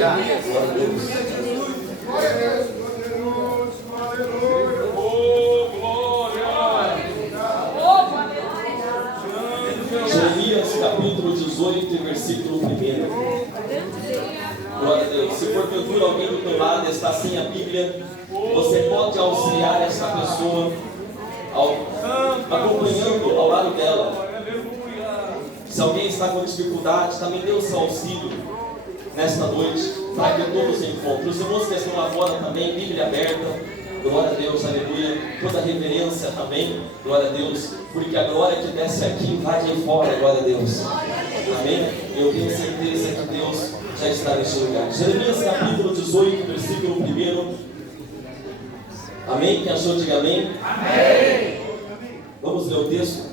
Jeremias capítulo 18, versículo 1. Glória a Deus. Se porventura alguém do teu lado está sem a Bíblia, você pode auxiliar essa pessoa acompanhando ao lado dela. Se alguém está com dificuldade, também dê o seu auxílio nesta noite, para que todos encontrem. Os irmãos que estão lá fora também, Bíblia aberta. Glória a Deus, aleluia. Toda reverência também, glória a Deus, porque a glória que desce aqui invade aí fora, glória a Deus. Amém? Eu tenho certeza que Deus já está neste lugar. Jeremias capítulo 18, versículo 1. Amém? Quem achou, diga amém. Amém. Vamos ler o texto.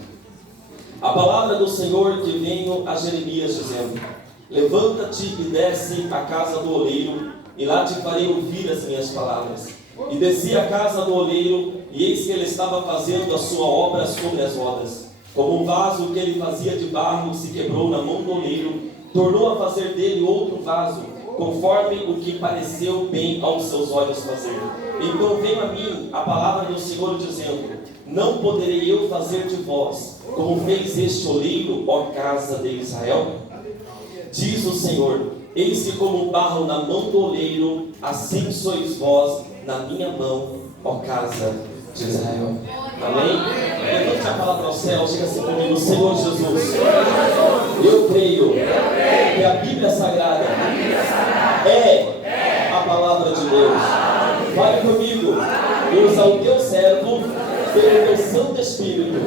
A palavra do Senhor que veio a Jeremias dizendo: levanta-te e desce à casa do oleiro, e lá te farei ouvir as minhas palavras. E desci à casa do oleiro, e eis que ele estava fazendo a sua obra sobre as rodas. Como um vaso que ele fazia de barro se quebrou na mão do oleiro, tornou a fazer dele outro vaso, conforme o que pareceu bem aos seus olhos fazer. Então veio a mim a palavra do Senhor dizendo: não poderei eu fazer de vós como fez este oleiro, ó casa de Israel? Diz o Senhor: eis que como barro na mão do oleiro, assim sois vós na minha mão, ó casa de Israel. Amém? Levante a palavra ao céu, chega assim comigo: Senhor Jesus, eu creio que a Bíblia Sagrada é a palavra de Deus. Fale comigo, usa o teu servo pelo teu Santo Espírito,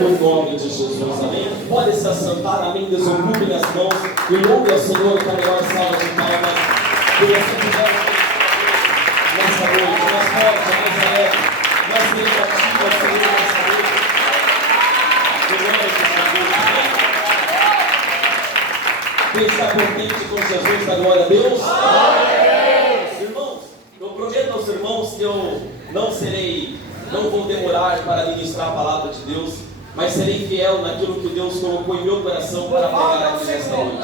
no nome de Jesus. Amém? Pode se assentar, amém? Desocupem as mãos e louve ao Senhor com a melhor salva de palmas. Que você tiver nessa noite, mais forte, mais alegre, mais meditativa ao Senhor nessa noite. Quem está contente com Jesus, da glória a Deus? Irmãos, eu prometo aos irmãos que eu não vou demorar para ministrar a palavra de Deus, mas serei fiel naquilo que Deus colocou em meu coração para pregar aqui nesta noite.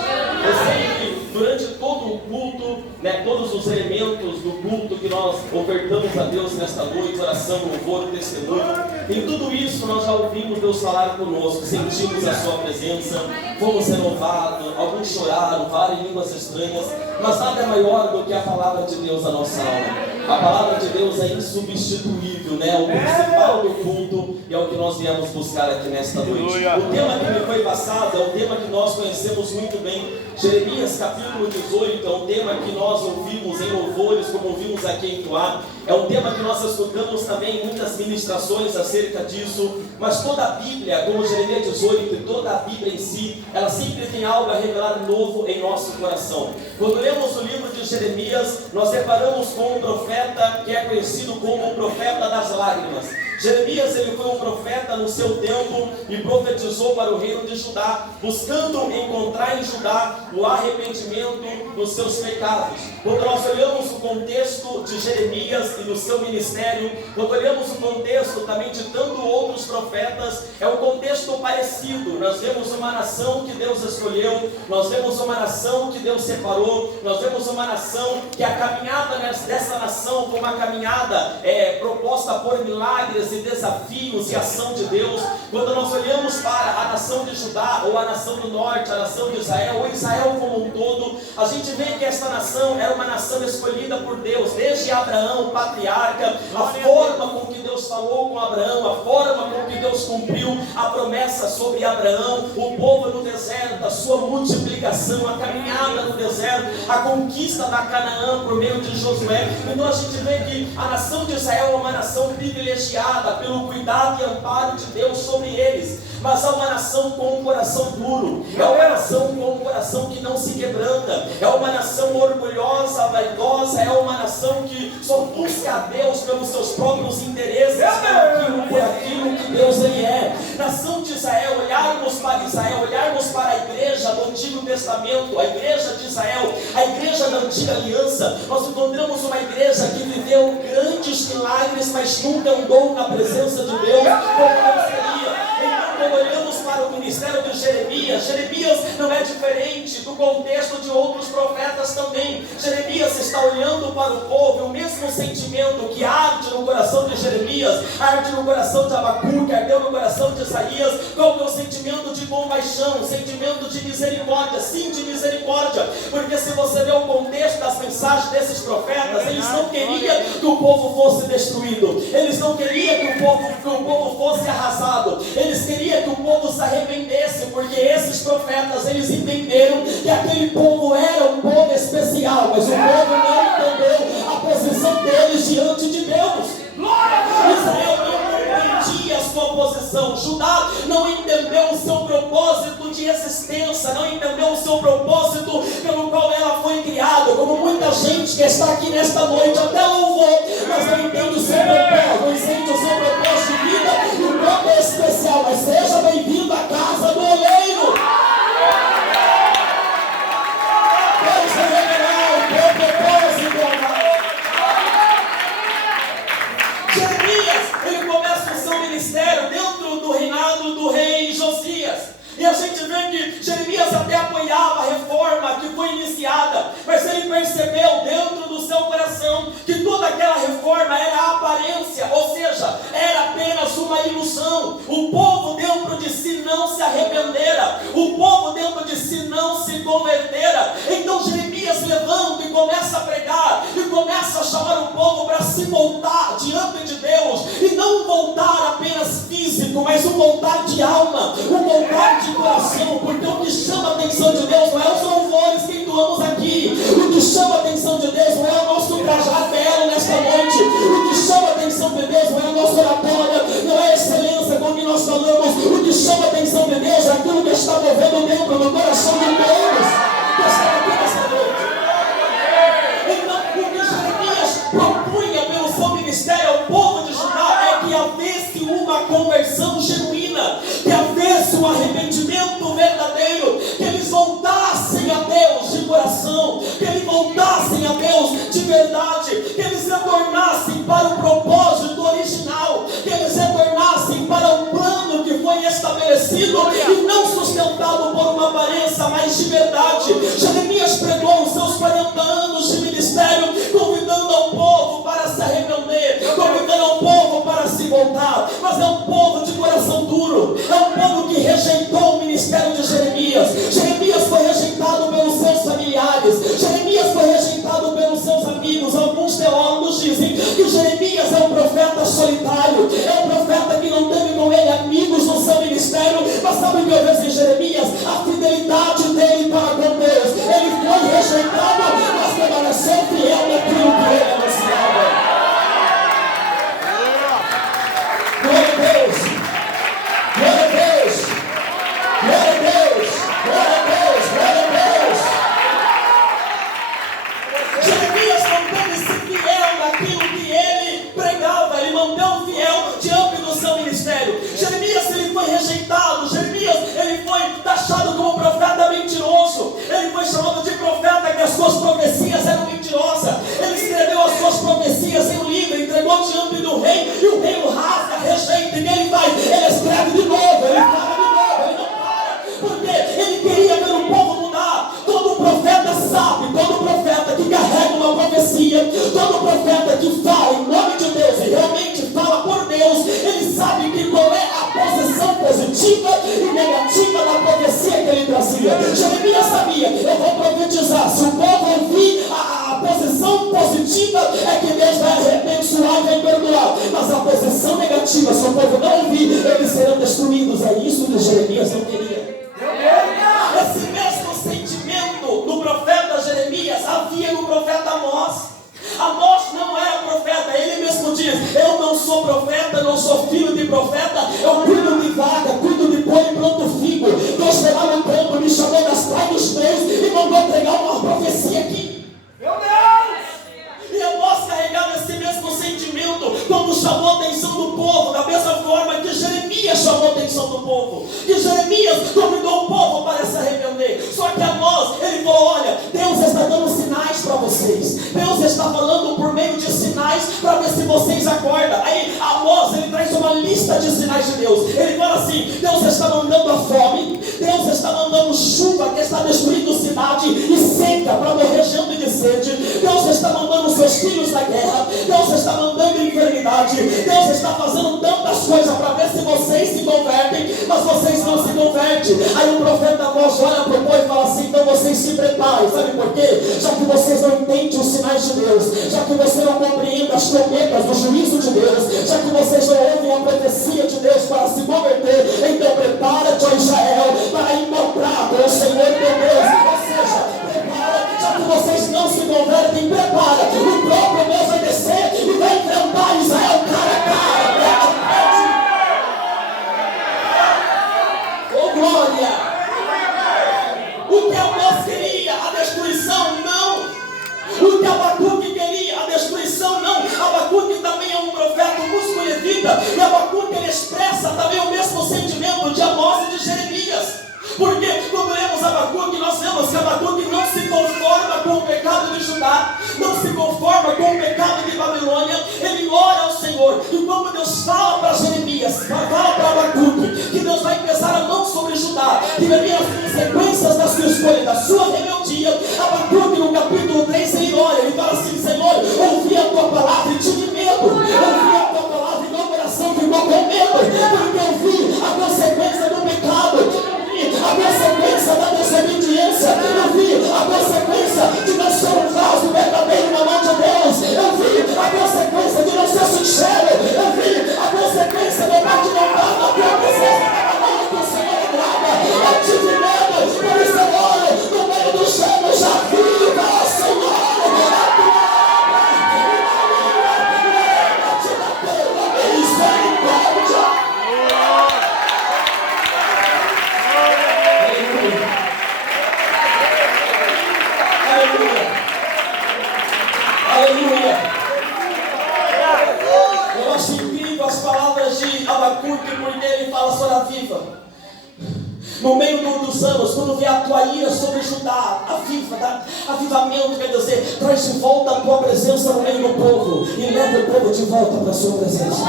Eu sei que durante todo o culto, todos os elementos do culto que nós ofertamos a Deus nesta noite, oração, louvor, testemunho, em tudo isso nós já ouvimos Deus falar conosco, sentimos a sua presença, fomos renovados, alguns choraram, falaram em línguas estranhas, mas nada é maior do que a palavra de Deus na nossa alma. A palavra de Deus é insubstituível, o principal do culto, e é o que nós viemos buscar aqui nesta noite. O tema que me foi passado é um tema que nós conhecemos muito bem. Jeremias capítulo 18 é um tema que nós ouvimos em louvores, como ouvimos aqui em Tuá. É um tema que nós escutamos também em muitas ministrações acerca disso. Mas toda a Bíblia, como Jeremias 18 e toda a Bíblia em si, ela sempre tem algo a revelar novo em nosso coração. Quando lemos o livro de Jeremias, nós deparamos com um profeta que é conhecido como o profeta das lágrimas. Jeremias, ele foi um profeta no seu tempo e profetizou para o reino de Judá, buscando encontrar em Judá o arrependimento dos seus pecados. Quando nós olhamos o contexto de Jeremias e do seu ministério, quando olhamos o contexto também de tantos outros profetas, é um contexto parecido. Nós vemos uma nação que Deus escolheu, nós vemos uma nação que Deus separou, nós vemos uma nação que a caminhada dessa nação foi uma caminhada proposta por milagres e desafios e ação de Deus. Quando nós olhamos para a nação de Judá, ou a nação do norte, a nação de Israel, ou Israel como um todo, a gente vê que esta nação era uma nação escolhida por Deus, desde Abraão, o patriarca, a forma com que Deus falou com Abraão, a forma com que Deus cumpriu a promessa sobre Abraão, o povo no deserto, a sua multiplicação, a caminhada no deserto, a conquista da Canaã por meio de Josué. Então a gente vê que a nação de Israel é uma nação privilegiada pelo cuidado e amparo de Deus sobre eles. Mas há uma nação com um coração duro, é uma nação com um coração que não se quebranta, é uma nação orgulhosa, vaidosa, é uma nação que só busca a Deus pelos seus próprios interesses, por aquilo que Deus ele é. Nação de Israel, olharmos para a igreja do Antigo Testamento, a igreja de Israel, a igreja da Antiga Aliança, nós encontramos uma igreja que viveu grandes milagres, mas nunca andou na presença de Deus como não seria. Quando olhamos para o ministério de Jeremias não é diferente do contexto de outros profetas também. Jeremias está olhando para o povo, e o mesmo sentimento que arde no coração de Jeremias, arde no coração de Abacuque, ardeu no coração de Isaías. Qual que é o sentimento de compaixão, o sentimento de misericórdia? Sim, de misericórdia, porque se você vê o contexto das mensagens desses profetas, eles não queriam que o povo fosse destruído, eles não queriam que o povo fosse arrasado, eles queriam que o povo se arrependesse, porque esses profetas, eles entenderam que aquele povo era um povo especial, mas o povo não entendeu a posição deles diante de Deus. Israel não entendia a sua posição, Judá não entendeu o seu propósito de existência, não entendeu o seu propósito pelo qual ela foi criada, como muita gente que está aqui nesta noite até louvou, mas não entende o seu propósito, não entende o seu propósito de vida, e o povo é especial. Mas seja bem-vindo à casa do oleiro. Deus vai revelar o teu propósito, amado. Jeremias, ele começa o seu ministério dentro do reinado do rei Josias. E a gente vê que Jeremias até apoiava a reforma que foi iniciada, mas ele percebeu dentro do seu coração que toda aquela reforma era aparência, ou seja, era apenas uma ilusão. O povo dentro de si não se arrependera, o povo dentro de si não se convertera. Então Jeremias levanta e começa a pregar, e começa a chamar o povo para se voltar diante de Deus, e não voltar apenas físico, mas um voltar de alma, um voltar de coração, porque o que chama a atenção de Deus não é os louvores que entoamos aqui, o que chama a atenção de Deus não é o nosso trajar belo nesta noite, o que chama a atenção de Deus não é a nossa oratória, não é a excelência com que nós falamos, o que chama a atenção de Deus é aquilo que está movendo dentro do coração de Deus, que está aqui nesta noite. Então, o que Jeremias propunha pelo seu ministério ao povo de Judá é que havesse uma conversão genuína, que havesse um arrependimento verdadeiro, que eles voltassem a Deus de coração, que eles voltassem a Deus de verdade, que eles retornassem para o propósito original, que eles retornassem para o plano que foi estabelecido e não sustentado por uma aparência, mas de verdade. Jeremias pregou os seus 40 anos de ministério, convidando ao povo para se arrepender, convidando ao povo para se voltar, mas é um povo de coração duro, é um povo que rejeitou o ministério de Jeremias. Jeremias foi rejeitado pelos seus familiares, Jeremias foi rejeitado pelos seus amigos. Alguns teólogos dizem que Jeremias é um profeta solitário, é um profeta que não teve com ele amigos no seu ministério, mas sabe o que eu vejo em Jeremias? A fidelidade dele para com Deus. Ele foi rejeitado, mas permaneceu fiel naquilo que ele anunciava. Glória a Deus! Glória a Deus! Glória a Deus! Glória a Deus! Glória a Deus! Jeremias manteve-se fiel naquilo que ele pregava, ele manteve fiel diante do seu ministério. Jeremias, ele foi rejeitado, Jeremias, ele foi taxado como profeta mentiroso, ele foi chamado de profeta que as suas profecias eram mentirosas. Ele escreveu as suas profecias em um livro, entregou diante do rei, e o rei o rasga, rejeita, e o que ele faz? Ele escreve de novo, ele fala de novo, ele não para, porque ele queria ver o povo mudar. Todo profeta sabe, todo profeta que carrega uma profecia, todo profeta que fala em nome de Deus e realmente fala por Deus, ele sabe que qual é a posição positiva e negativa da profecia que ele trazia. Jeremias sabia, eu vou profetizar, se o povo ouvir a posição positiva é que Deus vai abençoar e vai perdoar, mas a posição negativa, se o povo não ouvir, eles serão destruídos. É isso que Jeremias não queria. Esse mesmo sentimento no profeta Jeremias havia no profeta Amós. Amós não era profeta, ele mesmo diz: eu não sou profeta, não sou filho de profeta, eu cuido de vaca, cuido de boi e planto figo. Deus foi lá no campo, me chamou das trás dos três e mandou pregar uma profecia aqui. Meu Deus! E Amós carregava esse mesmo sentimento quando chamou a atenção do povo, da mesma forma que Jeremias chamou a atenção do povo, que Jeremias convidou o povo para se arrepender. Só que Amós, ele falou: olha, Deus está dando sinais para vocês, Deus está falando por meio de sinais para ver se vocês acordam. Aí Amós, ele traz uma lista de sinais de Deus. Ele fala assim: Deus está mandando a fome, Deus está mandando chuva que está destruindo cidade e seca para morrer gente de sede, seus filhos na guerra, Deus está mandando enfermidade, Deus está fazendo tantas coisas para ver se vocês se convertem, mas vocês não se convertem. Aí o profeta Amós olha para o povo e fala assim: então vocês se preparem. Sabe por quê? Já que vocês não entendem os sinais de Deus, já que você não compreende as trombetas do juízo de Deus, já que vocês não ouvem a profecia de Deus para se converter, então prepara-te, ó Israel, para encontrar com o Senhor teu Deus. Ou seja, prepara, já que vocês não se convertem, prepara, o próprio Deus vai descer e vai enfrentar Israel cara a cara. Oh glória! O que Amós queria, a destruição, não. O que Abacuque queria, a destruição, não. Abacuque também é um profeta, um músico levita, e Abacuque ele expressa também o mesmo sentimento de Amós e de Jeremias. Porque quando lemos Abacuque, nós vemos que Abacuque não se conforma com o pecado de Judá, não se conforma com o pecado de Babilônia, ele ora ao Senhor. E quando Deus fala para Jeremias, fala para Abacuque, que Deus vai pesar a mão sobre Judá, que vai vir as consequências da sua escolha, da sua rebeldia, Abacuque no capítulo 3, ele ora, ele fala assim: Senhor, ouvi a tua palavra e tive medo, ouvi a tua palavra e meu coração ficou com medo, porque eu vi a consequência do pecado, a consequência da desobediência, eu vi a consequência de não ser um vaso verdadeiro na mão de Deus, eu vi a consequência de não ser sincero, eu vi a consequência de não dar na tua presença, que o Senhor agrada. Eu tive medo, por isso eu oro no meio do chão, já vi para o Senhor. Eu acho incrível as palavras de Abacuque, porque ele fala sobre a viva. No meio dos anos, quando vier a tua ira sobre Judá, avivamento quer dizer, traz de volta a tua presença no meio do povo e leva o povo de volta para a sua presença.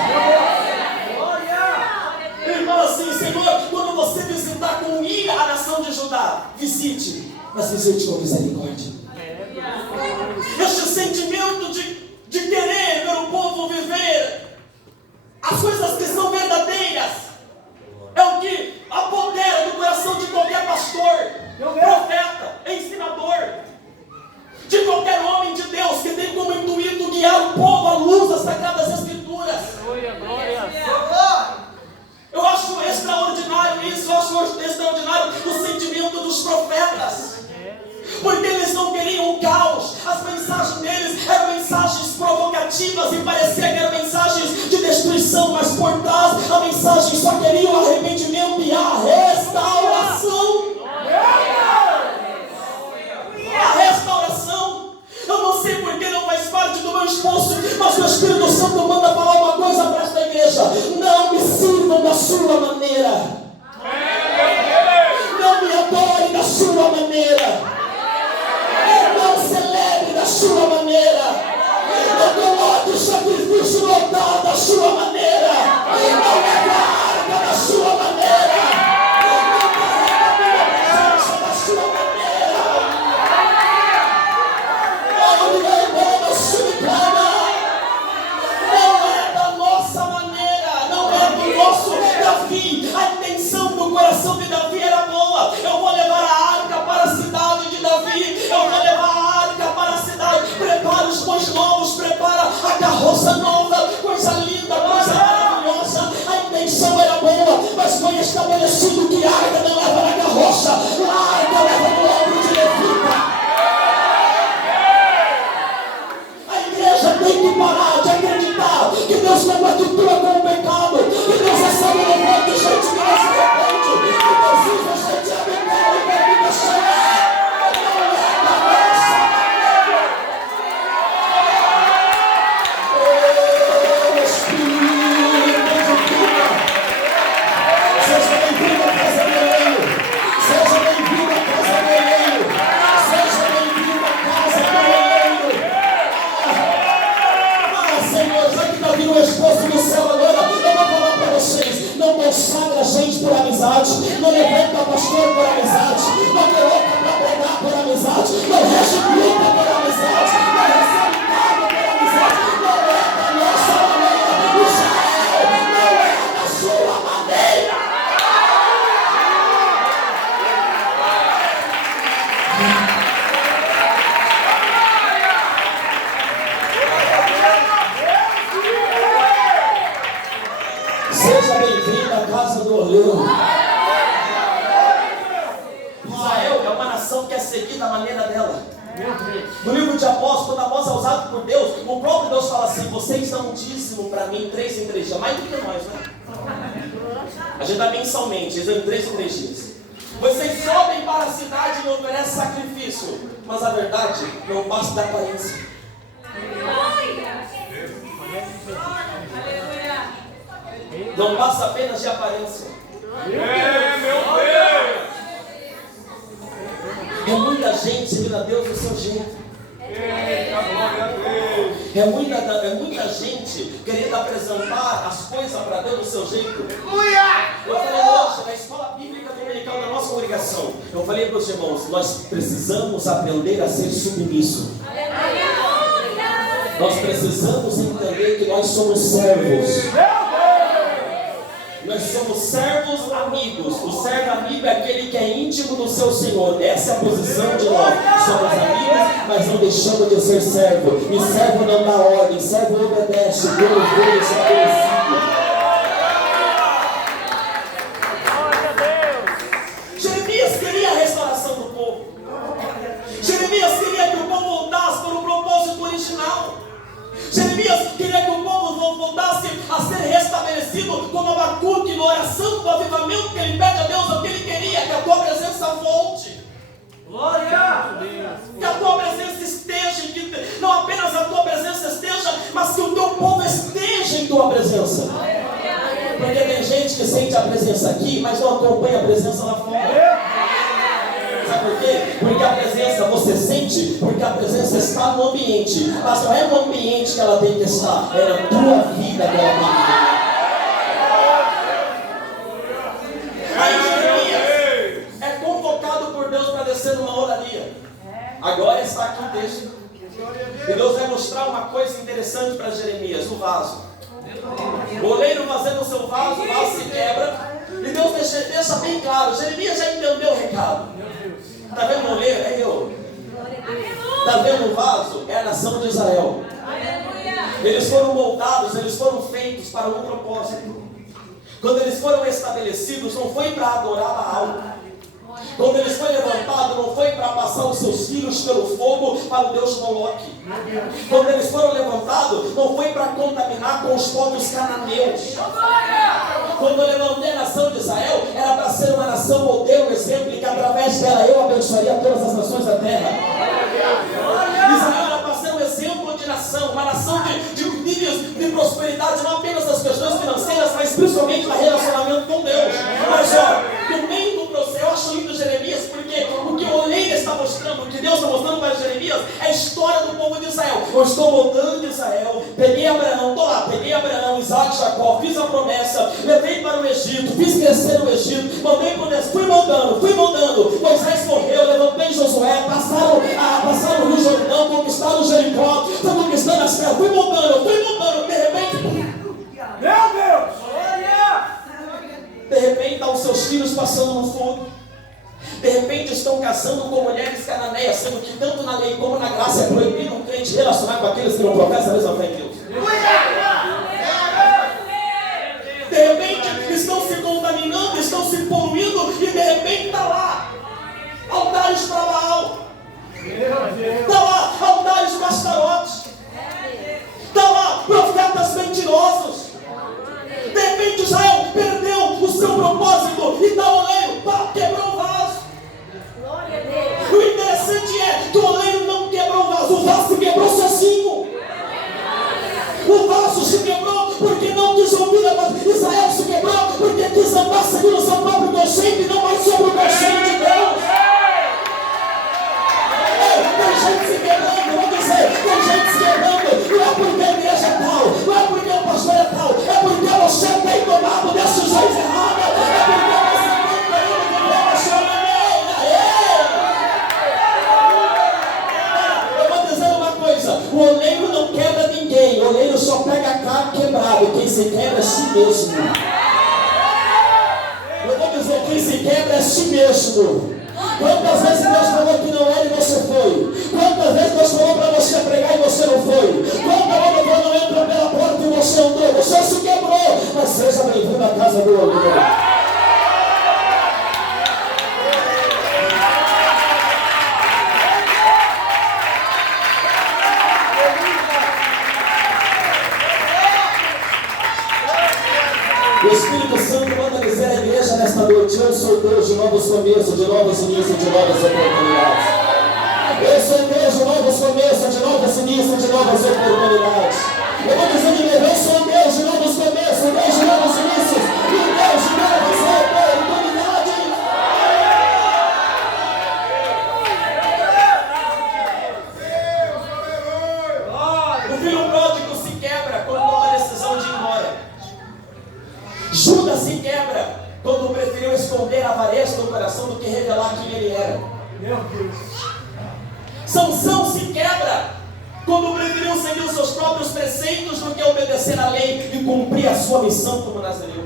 Ele fala assim: Senhor, quando você visitar com ira a nação de Judá, visite, mas visite com misericórdia. Este sentimento de querer ver o povo viver as coisas que são verdadeiras é o que apodera do coração de qualquer pastor, profeta, ensinador, de qualquer homem de Deus que tem como intuito guiar o povo à luz das Sagradas Escrituras. Eu acho extraordinário isso, eu acho extraordinário o sentimento dos profetas. Porque eles não queriam o caos. As mensagens deles eram mensagens provocativas e parecia que eram mensagens de destruição, mas por trás a mensagem só queria o arrependimento e a restauração. A restauração. Eu não sei porque não faz parte do meu esforço, mas o Espírito Santo manda falar uma coisa para esta igreja: não me sirvam da sua maneira, não me adorem da sua maneira. Não se No livro de Amós, quando Amós é usado por Deus, o próprio Deus fala assim: vocês dão dízimo para mim 3 em 3 dias. Mais do que nós, né? A gente dá mensalmente, eles dão 3 em 3 dias. Vocês sobem para a cidade e não oferecem sacrifício. Mas a verdade não passa da aparência. Não passa apenas de aparência. É muita gente servindo a Deus do seu jeito. É muita gente querendo apresentar as coisas para Deus do seu jeito. Eu falei hoje na escola bíblica dominical da nossa congregação, eu falei para os irmãos: nós precisamos aprender a ser submisso. Nós precisamos entender que nós somos servos. Nós somos servos amigos. O servo amigo é aquele que é íntimo do seu Senhor. Essa é a posição de nós. Somos amigos, mas não deixamos de ser servo. E servo não dá ordem, servo obedece. Deus veio estabelecido. Jeremias queria a restauração do povo. Jeremias queria que o povo voltasse para o propósito original. Jeremias queria que o povo voltasse a ser restabelecido, como Abacuque, na oração do avivamento que ele pede a Deus, o que ele queria: que a tua presença volte. Glória a Deus. Que a tua presença esteja, que não apenas a tua presença esteja, mas que o teu povo esteja em tua presença. Porque tem gente que sente a presença aqui, mas não acompanha a presença lá fora. Sabe por quê? Porque a presença você sente, porque a presença está no ambiente. Mas não é no ambiente que ela tem que estar, é na tua vida que ela tem que estar. Aí Jeremias é convocado por Deus para descer numa oraria. Agora está aqui o texto. E Deus vai mostrar uma coisa interessante para Jeremias: o vaso. O oleiro fazendo o seu vaso, o vaso se quebra. E Deus deixa bem claro: Jeremias já entendeu o recado. Está vendo o oleiro? É eu. Está vendo o vaso? É a nação de Israel. Eles foram moldados, eles foram feitos para um propósito. Quando eles foram estabelecidos, não foi para adorar Baal. Quando eles foram levantados, não foi para passar os seus filhos pelo fogo para o Deus Moloque. Quando eles foram levantados, não foi para contaminar com os povos cananeus. Quando eu levantei a nação de Israel, era para ser uma nação modelo, exemplo, e que através dela eu abençoaria todas as nações da terra. Israel era para ser um exemplo de nação, uma nação de níveis de prosperidade, não apenas das questões financeiras, mas principalmente no relacionamento com Deus. Mas no meio do processo, eu acho lindo Jeremias, porque o que o oleiro está mostrando, o que Deus está mostrando para Jeremias, é a história do povo de Israel. Eu estou voltando de Israel, peguei Abraão, Isaac, Jacó, fiz a promessa, levei para o Egito, fiz crescer o Egito, mandei para o deserto, fui moldando. Moisés morreu, levantei Josué, passaram o Rio Jordão, conquistaram Jericó, estão conquistando as terras, fui moldando, de repente, meu Deus, de repente estão os seus filhos passando no fogo. De repente estão casando com mulheres cananeias, sendo que tanto na lei como na graça é proibido um crente relacionar com aqueles que não professam a mesma fé em Deus. De repente estão se contaminando, estão se poluindo, e de repente está lá altares para Baal, está lá altares para Astarote, está lá profetas mentirosos. De repente Israel perdeu o seu propósito e está o oleiro, quebrou o vaso. O interessante é que o oleiro não quebrou o vaso se quebrou sozinho. O vaso se quebrou porque não quis ouvir a voz. Israel se quebrou porque quis andar segundo o seu próprio conceito e não mais sobre o conceito de Deus. Tem gente se quebrando, vou dizer, tem gente se quebrando, não é porque a igreja é tal, não é porque o pastor é tal, é porque você tem tomado decisões erradas, é porque você tem caído de relacionamento. Eu vou dizer uma coisa: o oleiro não quebra ninguém, o oleiro só pega a carne quebrada, quem se quebra é si mesmo. Eu vou dizer, quem se quebra é si mesmo. Quantas vezes Deus falou que não era e você foi? Quantas vezes Deus falou para você pregar e você não foi? Quantas vezes Deus não entra pela porta e você entrou? Você se quebrou, mas seja bem-vindo à casa do oleiro. sou Deus de novos começos, de novos inícios, de novas oportunidades. Eu sou Deus de novos começos, de novos inícios, de novas oportunidades. Eu vou dizer de novo, eu sou Deus de novos começos, Deus de novos inícios, e Deus de novas oportunidades. O filho pródigo se quebra quando toma a decisão de ir embora. Judas se quebra quando preferiu esconder a avareza do coração do que revelar quem ele era. Meu Deus. Sansão se quebra quando preferiu seguir os seus próprios preceitos do que obedecer à lei e cumprir a sua missão como nazireu.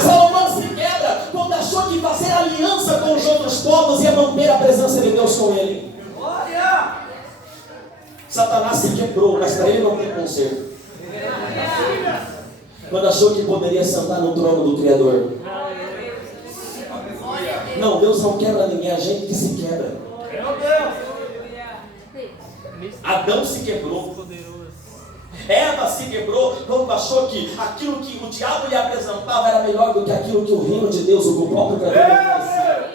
Salomão se quebra quando achou que fazer aliança com os outros povos ia manter a presença de Deus com ele. Satanás se quebrou, mas para ele não tem conserto. Quando achou que poderia sentar no trono do Criador. Não, Deus não quebra ninguém, a gente que se quebra. Adão se quebrou. Eva se quebrou quando achou que aquilo que o diabo lhe apresentava era melhor do que aquilo que o reino de Deus, o próprio Criador, oferecia.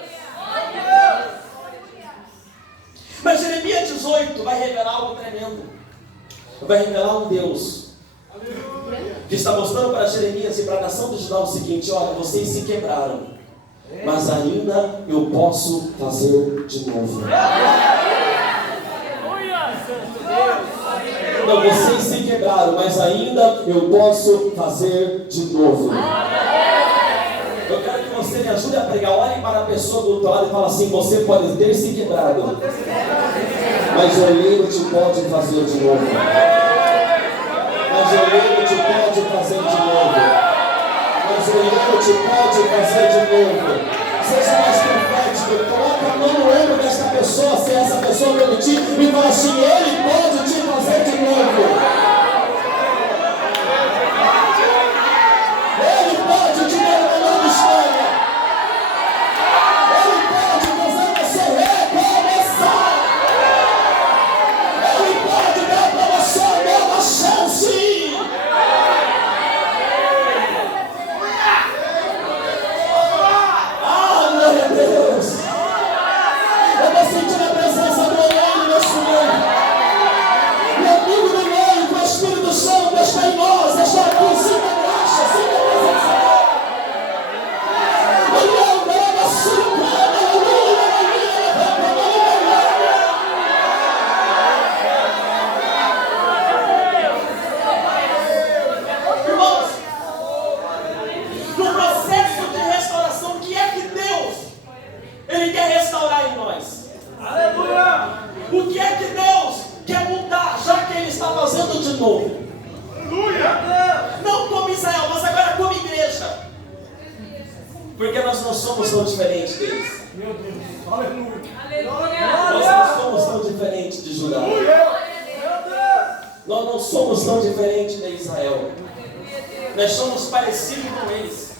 Mas Jeremias 18 vai revelar algo tremendo. Vai revelar um Deus que está mostrando para Jeremias e para a nação de Judá o seguinte: olha, vocês se quebraram, mas ainda eu posso fazer de novo. Não, vocês se quebraram, mas ainda eu posso fazer de novo. Eu quero que você me ajude a pregar. Olhe para a pessoa do outro lado e fala assim: você pode ter se quebrado, mas o oleiro te pode fazer de novo. Mas o oleiro te pode fazer de novo. Mas o oleiro te pode fazer de novo. Seja mais profético, coloca a mão no ombro desta pessoa, se essa pessoa permitir, e fala assim: ele pode te fazer de novo. Ele pode te dar uma nova história. Ele pode fazer você recomeçar. Ele pode dar para você uma nova chance. Não como Israel, mas agora como igreja. Porque nós não somos tão diferentes deles. Meu Deus, aleluia. Nós não somos tão diferentes de Judá. Nós não somos tão diferentes de Israel. Nós somos parecidos com eles.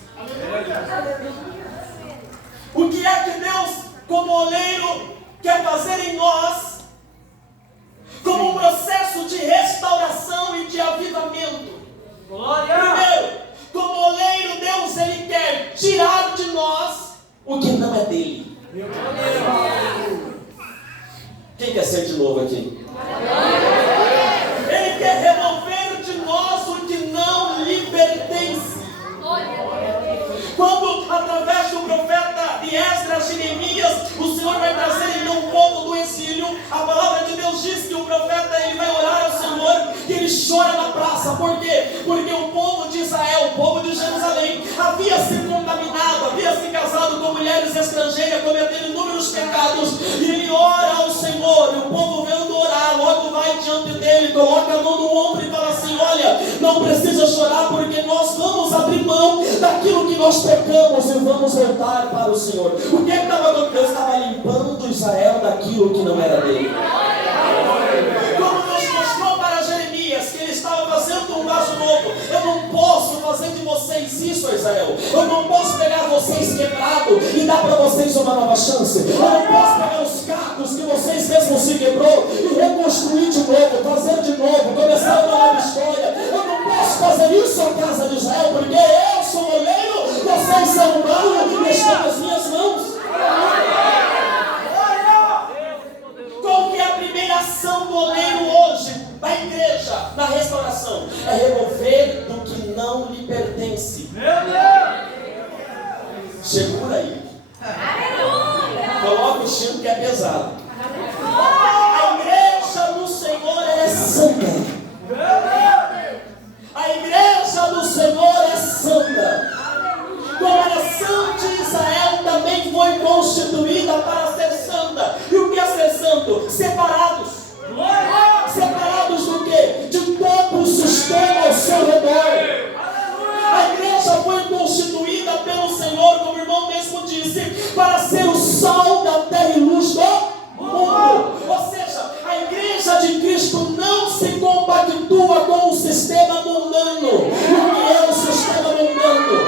O que é que Deus, como oleiro, quer fazer em nós? Como um processo de restauração e de avivamento. Primeiro, como oleiro, Deus ele quer tirar de nós o que não é dele. Quem quer ser de novo aqui? Ele quer remover de nós o que não lhe pertence. Quando, através do profeta Esdras, Jeremias, o Senhor vai trazer então o povo do exílio, a palavra de Deus diz que o profeta ele vai orar ao Senhor e ele chora na praça. Por quê? Porque o povo de Israel, o povo de Jerusalém, havia se contaminado, havia se casado com mulheres estrangeiras, cometendo inúmeros pecados, e ele ora ao Senhor, e o povo vendo orar, logo vai diante dele, coloca a mão no ombro e fala assim: olha, não precisa chorar, porque nós vamos abrir mão daquilo que nós pecamos e vamos voltar para o Senhor. O que estava acontecendo? Deus estava limpando Israel daquilo que não era dele. Como Deus mostrou para Jeremias que ele estava fazendo um vaso novo. Eu não posso fazer de vocês isso, Israel. Eu não posso pegar vocês quebrados e dar para vocês uma nova chance. Eu não posso pegar os cacos que vocês mesmos se quebrou e reconstruir de novo, fazer de novo, começar uma nova história. Eu não posso fazer isso à casa de Israel, porque eu sou oleiro, vocês são mão e na restauração? É remover do que não lhe pertence. Segura aí. Coloca o chão que é pesado. A igreja do Senhor é santa. A igreja do Senhor é santa. Como a nação de Israel também foi constituída para ser santa. E o que é ser santo? Separados. Separados do quê? De todo o sistema ao seu redor. A igreja foi constituída pelo Senhor, como o irmão mesmo disse, para ser o sal da terra e luz do mundo. Ou seja, a igreja de Cristo não se compactua com o sistema mundano. O que é o sistema mundano?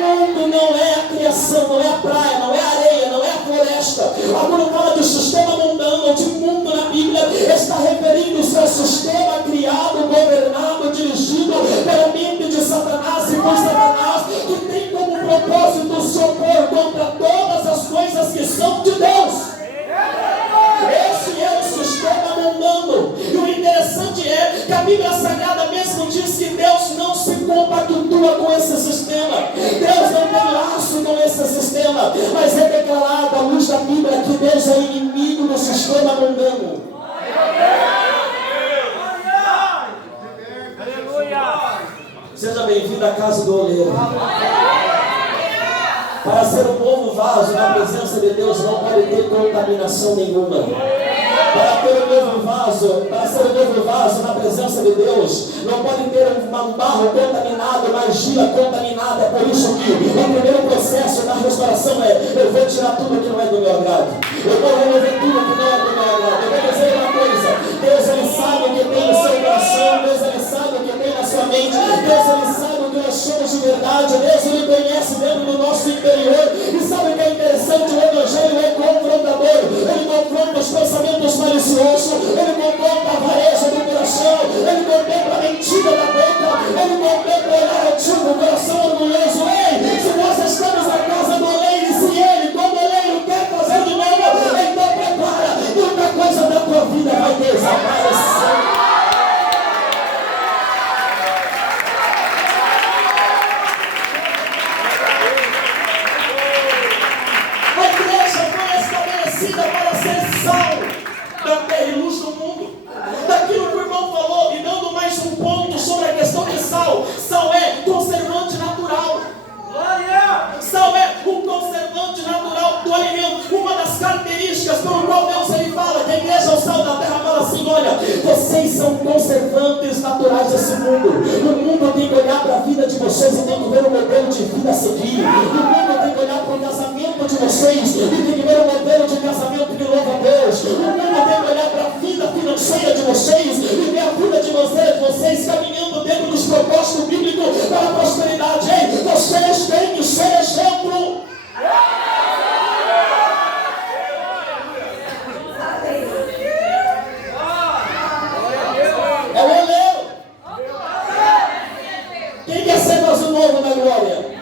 O mundo não é a criação, não é a praia, não é a areia, não é a floresta. Quando fala de sistema mundano ou de mundo na Bíblia, está referindo-se ao sistema criado, governado, dirigido pela mente de Satanás e por Satanás, que tem como propósito se opor contra todas as coisas que são de Deus. Esse é o sistema mundano. E o interessante é que a Bíblia Sagrada mesmo diz que Deus não se compactua com esse sistema. Deus não tem laço com esse sistema. Mas é declarado à luz da Bíblia que Deus é inimigo do sistema mundano. Seja bem-vindo à casa do oleiro. Para ser um novo vaso na presença de Deus não pode ter contaminação nenhuma. Para ser um novo vaso na presença de Deus não pode ter um barro contaminado, uma argila contaminada. É por isso que o primeiro processo da restauração é: eu vou tirar tudo que não é do meu agrado. Eu vou remover tudo que não é do meu agrado. Eu vou dizer uma coisa: Deus ele sabe o que tem no seu coração, Deus ele sabe o que tem na sua mente, Deus ele sabe o que nós somos de verdade, Deus ele conhece dentro do nosso interior. E sabe o que é interessante? O Evangelho é confrontador. Ele confronta os pensamentos maliciosos, ele confronta a avareza do coração, ele contempla a mentira da boca, ele contempla o olhar altivo, o coração orgulhoso. Ei, se nós estamos na casa do oleiro, e se ele, como oleiro, quer fazer de novo, então prepara, muita coisa da tua vida vai desaparecer. Para ser sal da terra e luz do mundo. Daquilo que o irmão falou, e dando mais um ponto sobre a questão de sal. Sal é conservante natural. Sal é um conservante natural do alimento. Uma das características pelo qual Deus ele fala que a igreja é o sal da terra, fala assim: olha, vocês são conservantes naturais desse mundo. O mundo tem que olhar para a vida de vocês e tem que ver o modelo de vida a seguir. O mundo tem que olhar para o casamento de vocês e tem que ver o modelo de casamento que louva a Deus. O mundo tem que olhar para a vida financeira de vocês e ver a vida de vocês caminhando dentro dos propósitos bíblicos para a prosperidade. Ei, vocês têm que ser exemplo. É o oleiro. Quem quer ser vaso novo na glória?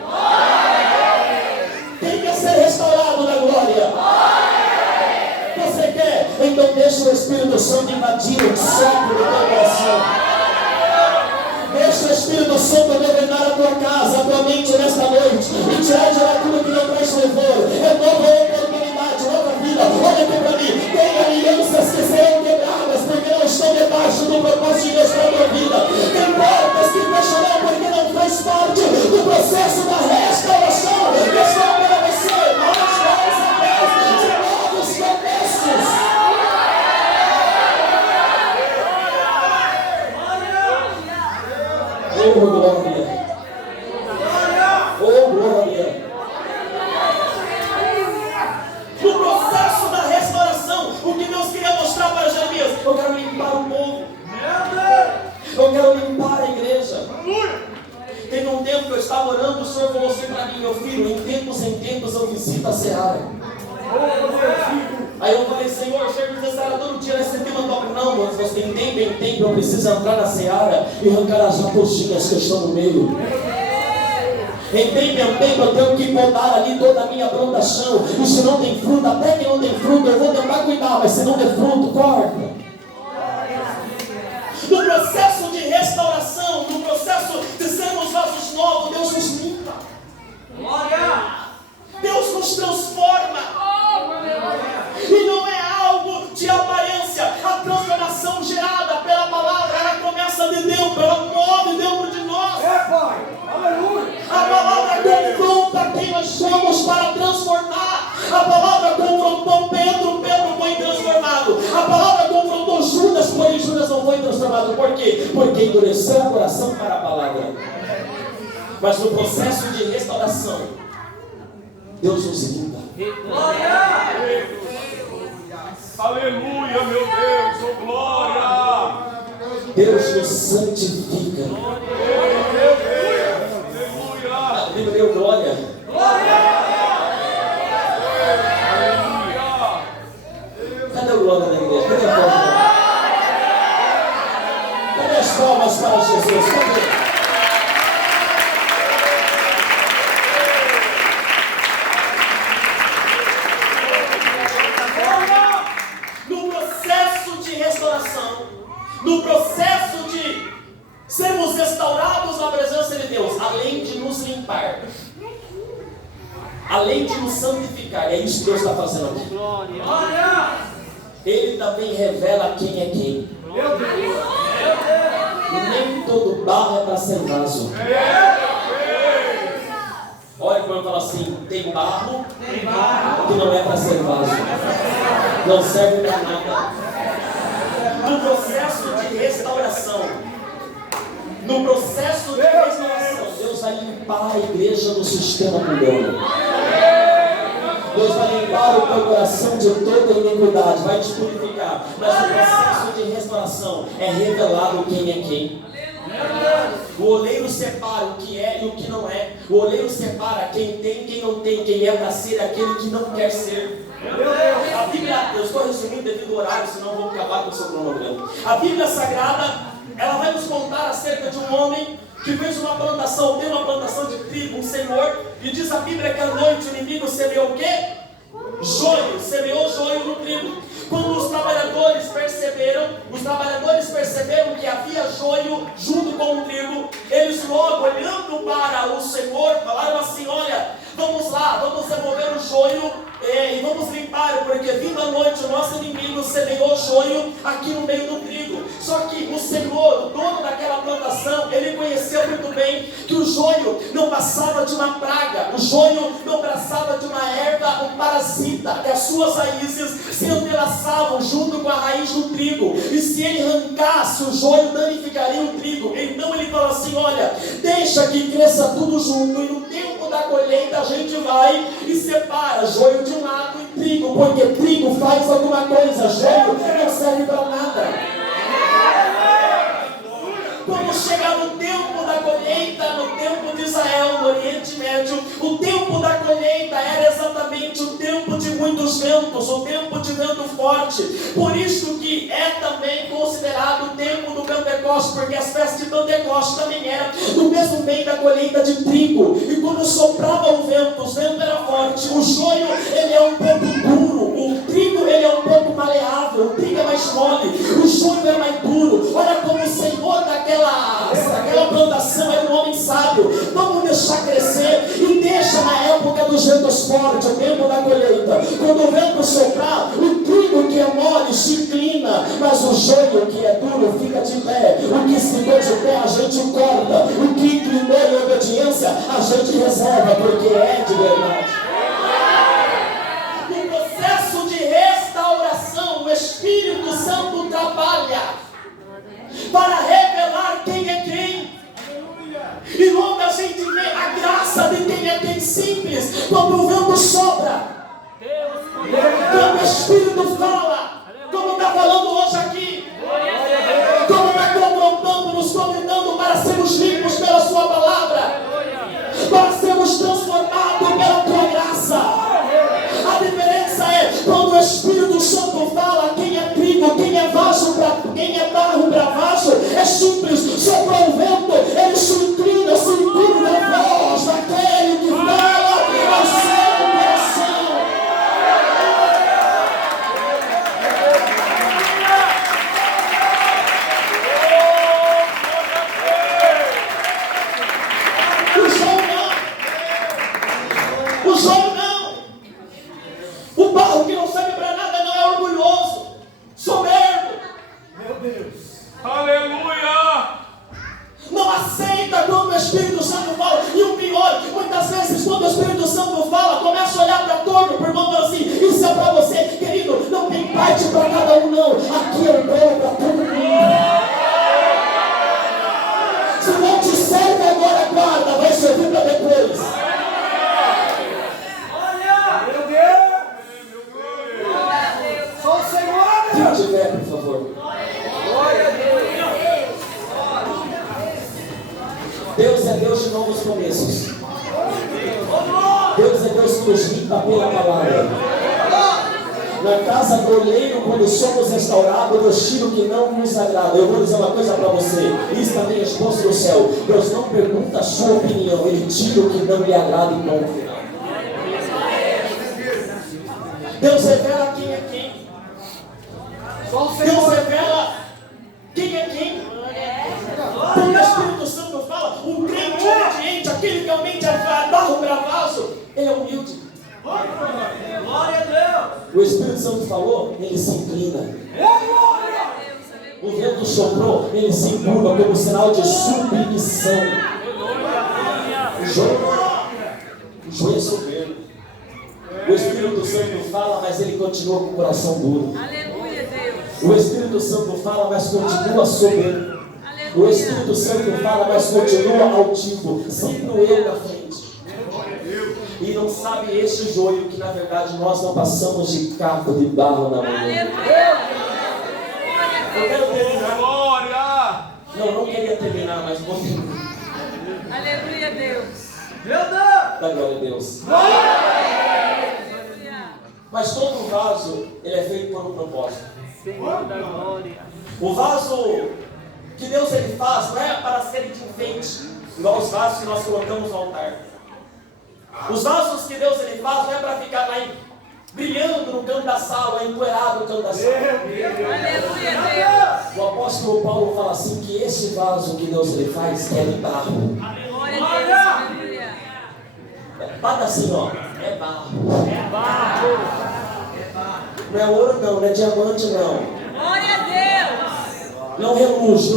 Quem quer ser restaurado na glória? Você quer? Então deixa o Espírito Santo invadir o sopro do teu coração. Deixa o Espírito Santo governar a tua casa, a tua mente nesta noite e tirar de lá tudo que não traz louvor. É nova oportunidade, nova vida. Olha aqui para mim: tem alianças que serão quebradas porque não estão debaixo do propósito de Deus para a tua vida. Tem portas que fecharão porque não faz parte do processo da restauração. Estão para você mais através de novos começos. Oh, glória! Oh, glória! No processo da restauração, o que Deus queria mostrar para Jeremias: eu quero limpar o povo, eu quero limpar a igreja. Teve um tempo que eu estava orando, o Senhor falou assim para mim: meu filho, em tempos eu visito a seara. Aí eu falei: Senhor, chega a seara todo dia nesse tema top. Não, mas você tem tempo em tempo, eu preciso entrar na seara e arrancar as rapostinhas que estão no meio. Em tempo eu tenho que podar ali toda a minha plantação. E se não tem fruto, até que não tem fruto, eu vou tentar cuidar, mas se não der fruto, corta. No processo de fomos para transformar. A palavra confrontou Pedro, Pedro foi transformado. A palavra confrontou Judas, porém Judas não foi transformado. Por quê? Porque endureceu o coração para a palavra. Mas no processo de restauração, Deus nos limpa. Aleluia, meu Deus, oh glória! Deus nos santifica. Aleluia! Meu glória! Cadê o glória da igreja? Cadê a glória? Cadê as palmas para Jesus? Cadê? No processo de sermos restaurados na presença de Deus, além de nos limpar, além de nos santificar, é isso que Deus está fazendo aqui. Ele também revela quem é quem. Nem todo barro é para ser vaso. Olha quando eu falo assim, tem barro que não é para ser vaso, não serve para nada. No processo de restauração, Deus vai limpar a igreja do sistema mundano. Deus vai limpar o teu coração de toda iniquidade, vai te purificar. Mas no processo de restauração é revelado quem é quem. O oleiro separa o que é e o que não é. O oleiro separa quem tem, quem não tem, quem é para ser aquele que não quer ser. A Bíblia, eu estou resumindo devido ao horário, senão vou acabar com o seu cronograma. A Bíblia Sagrada, ela vai nos contar acerca de um homem que fez uma plantação, tem uma plantação de trigo, um senhor, e diz a Bíblia que à noite o inimigo semeou o quê? Joio, semeou joio no trigo. Quando os trabalhadores perceberam que havia joio junto com o trigo, eles logo, olhando para o Senhor, falaram assim: olha, vamos lá, vamos remover o joio e vamos limpar, porque vindo à noite o nosso inimigo semeou joio aqui no meio do trigo. Só que o Senhor, o dono daquela plantação, ele conheceu muito bem que o joio não passava de uma praga, o joio não passava de uma erva, um parasita, que as suas raízes se entrelaçavam junto com a raiz do trigo, e se ele arrancasse o joio, danificaria o trigo. Então ele falou assim: olha, deixa que cresça tudo junto, e no tempo da colheita a gente vai e separa joio de um lado e trigo, porque trigo faz alguma coisa, joio não serve para nada. Quando chegar no tempo da colheita, no tempo de Israel, no Oriente Médio, o tempo da colheita era exatamente o tempo de muitos ventos, o tempo de vento forte. Por isso que é também considerado o tempo do Pentecostes, porque as festas de Pentecostes também eram no mesmo meio da colheita de trigo. E quando soprava o vento era forte. O joio, ele é um pouco duro, o trigo, ele é um pouco maleável, o trigo é mais mole, o joio é mais duro. Olha como o Senhor daquela plantação era um homem sábio. Vamos deixar crescer e deixa na época dos ventos fortes, o tempo da colheita. Quando o vento soprar, o trigo que é mole se inclina, mas o joio que é duro fica de pé. O que ficou de pé a gente corta, o que inclinou em obediência a gente reserva, porque é de verdade. No processo de restauração, o Espírito Santo trabalha para revelar quem é quem. E logo a gente vê a graça de quem é quem simples. Quando o vento sopra, quando o Espírito fala, como está falando hoje aqui, como está confrontando, nos convidando para sermos limpos pela sua palavra, para sermos transformados pela tua graça. A diferença é quando o Espírito Santo fala, quem é trigo, quem é vaso, quem é barro para vaso, é simples. Soprou o vento, ele se inclina, se curva a voz daquele que fala ao seu coração. O joio não. O barro que não serve para nada não é orgulhoso, soberbo. Meu Deus. Aleluia. Não aceita quando o Espírito Santo fala. E o pior, muitas vezes quando o Espírito Santo fala, um não. Aqui eu dou para todo mundo. Se não te serve agora, guarda, vai servir para depois. Meu Deus! Só o Senhor! Fique de pé, por favor. Glória a Deus! Deus é Deus de novos começos. Deus é Deus que nos limpa pela palavra. Na casa do oleiro, quando somos restaurados, Deus tira o que não nos agrada. Eu vou dizer uma coisa para você, isso também é exposto no céu. Deus não pergunta a sua opinião, Ele tira o que não lhe agrada e ponto final. Deus revela quem é quem. Deus revela quem é quem. Quando o Espírito Santo fala, o crente obediente, aquele que realmente é barro para vaso, ele é humilde. Glória a Deus! O Espírito Santo falou, ele se inclina. O vento soprou, ele se curva como sinal de submissão. O joelho soberbo. O Espírito Santo fala, mas ele continua com o coração duro. Aleluia, Deus. O Espírito Santo fala, mas continua soberbo. O Espírito Santo fala, mas continua altivo, sempre o eu na frente. E não sabe este joio que na verdade nós não passamos de caco de barro na mão. Aleluia. Eu quero terminar. Glória! Não queria terminar, mas vou terminar. Aleluia, Deus. Meu Deus! Da glória a Deus. Aleluia. Mas todo vaso, ele é feito por um propósito. Senhor da glória. O vaso que Deus ele faz não é para ser de enfeite, igual os vasos que nós colocamos no altar. Os vasos que Deus ele faz não é para ficar lá brilhando no canto da sala, empoeirado no canto da sala. Aleluia, Deus. O apóstolo Paulo fala assim que esse vaso que Deus ele faz é de barro. Glória a Deus. Aleluia. Bata assim, ó. É barro. É barro. Não é ouro não, não é diamante não. Glória a Deus. Não reluz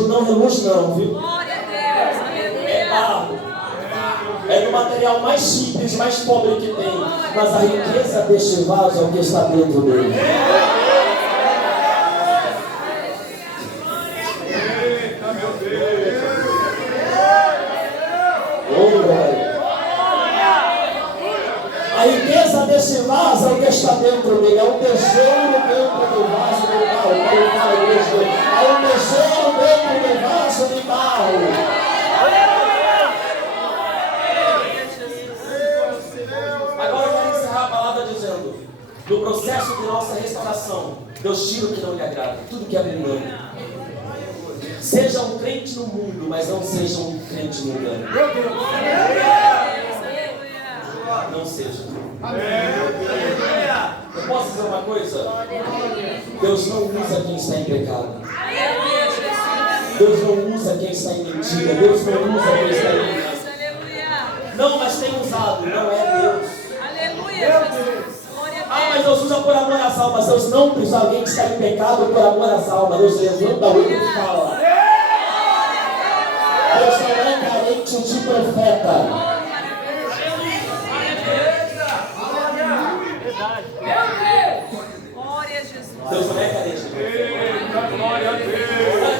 não, viu? Glória a Deus. É Aleluia. barro. É do material mais simples, mais pobre que tem. Mas a riqueza deste vaso é o que está dentro dele. Eita, meu Deus! Oh, glória. A riqueza desse vaso é o que está dentro dele. É um tesouro dentro do vaso de barro. É um tesouro dentro do vaso de barro. Agora eu quero encerrar a palavra dizendo: no processo de nossa restauração, Deus tira o que não lhe agrada, tudo que é mundano. Seja um crente no mundo, mas não seja um crente no engano. Não seja. Eu posso dizer uma coisa? Deus não usa quem está em pecado. Deus não usa quem está em mentira. Deus não usa quem está em mentira. Não, mas tem usado. Não é Deus. Ah, mas Deus usa por amor às almas. Deus não usa alguém que está em pecado por amor às almas. Deus levanta alguém e fala. Deus não é carente de profeta. Deus não é carente de profeta. Glória a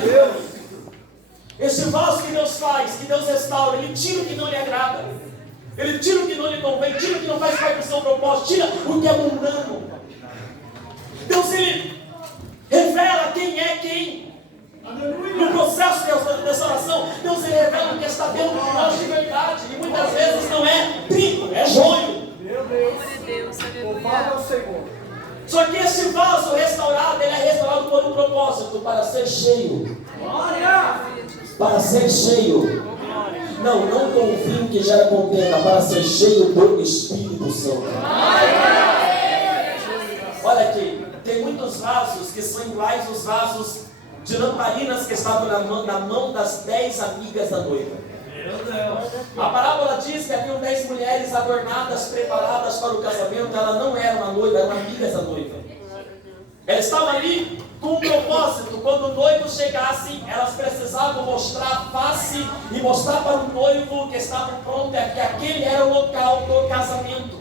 Deus! Esse vaso que Deus faz, que Deus restaura, Ele tira o que não lhe agrada. Ele tira o que não lhe convém, tira o que não faz parte do seu propósito, tira o que é mundano. Deus, Ele revela quem é quem. No processo de restauração, Deus, Ele revela o que está dentro de nós de verdade. E muitas vezes não é trigo, é joio. Meu Deus! Louvado é o Senhor! Só que esse vaso restaurado, ele é restaurado por um propósito, para ser cheio. Para ser cheio. Não com o vinho que gera contenda, para ser cheio do Espírito Santo. Olha aqui, tem muitos vasos que são iguais aos vasos de lamparinas que estavam na mão das 10 amigas da noiva. A parábola diz que haviam 10 mulheres adornadas, preparadas para o casamento. Ela não era uma noiva, eram amigas da noiva. Ela estava ali com um propósito. Quando o noivo chegasse, elas precisavam mostrar a face e mostrar para o noivo que estava pronto, que aquele era o local do casamento.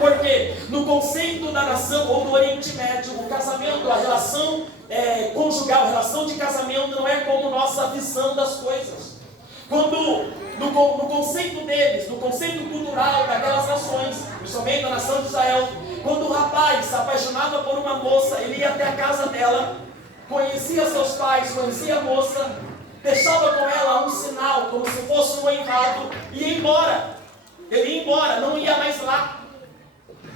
Porque no conceito da nação ou do Oriente Médio, o casamento, a relação conjugal, a relação de casamento não é como nossa visão das coisas. Quando no conceito deles, no conceito cultural daquelas nações, principalmente da nação de Israel, quando o rapaz se apaixonava por uma moça, ele ia até a casa dela, conhecia seus pais, conhecia a moça, deixava com ela um sinal, como se fosse um noivado, e ia embora. Ele ia embora, não ia mais lá.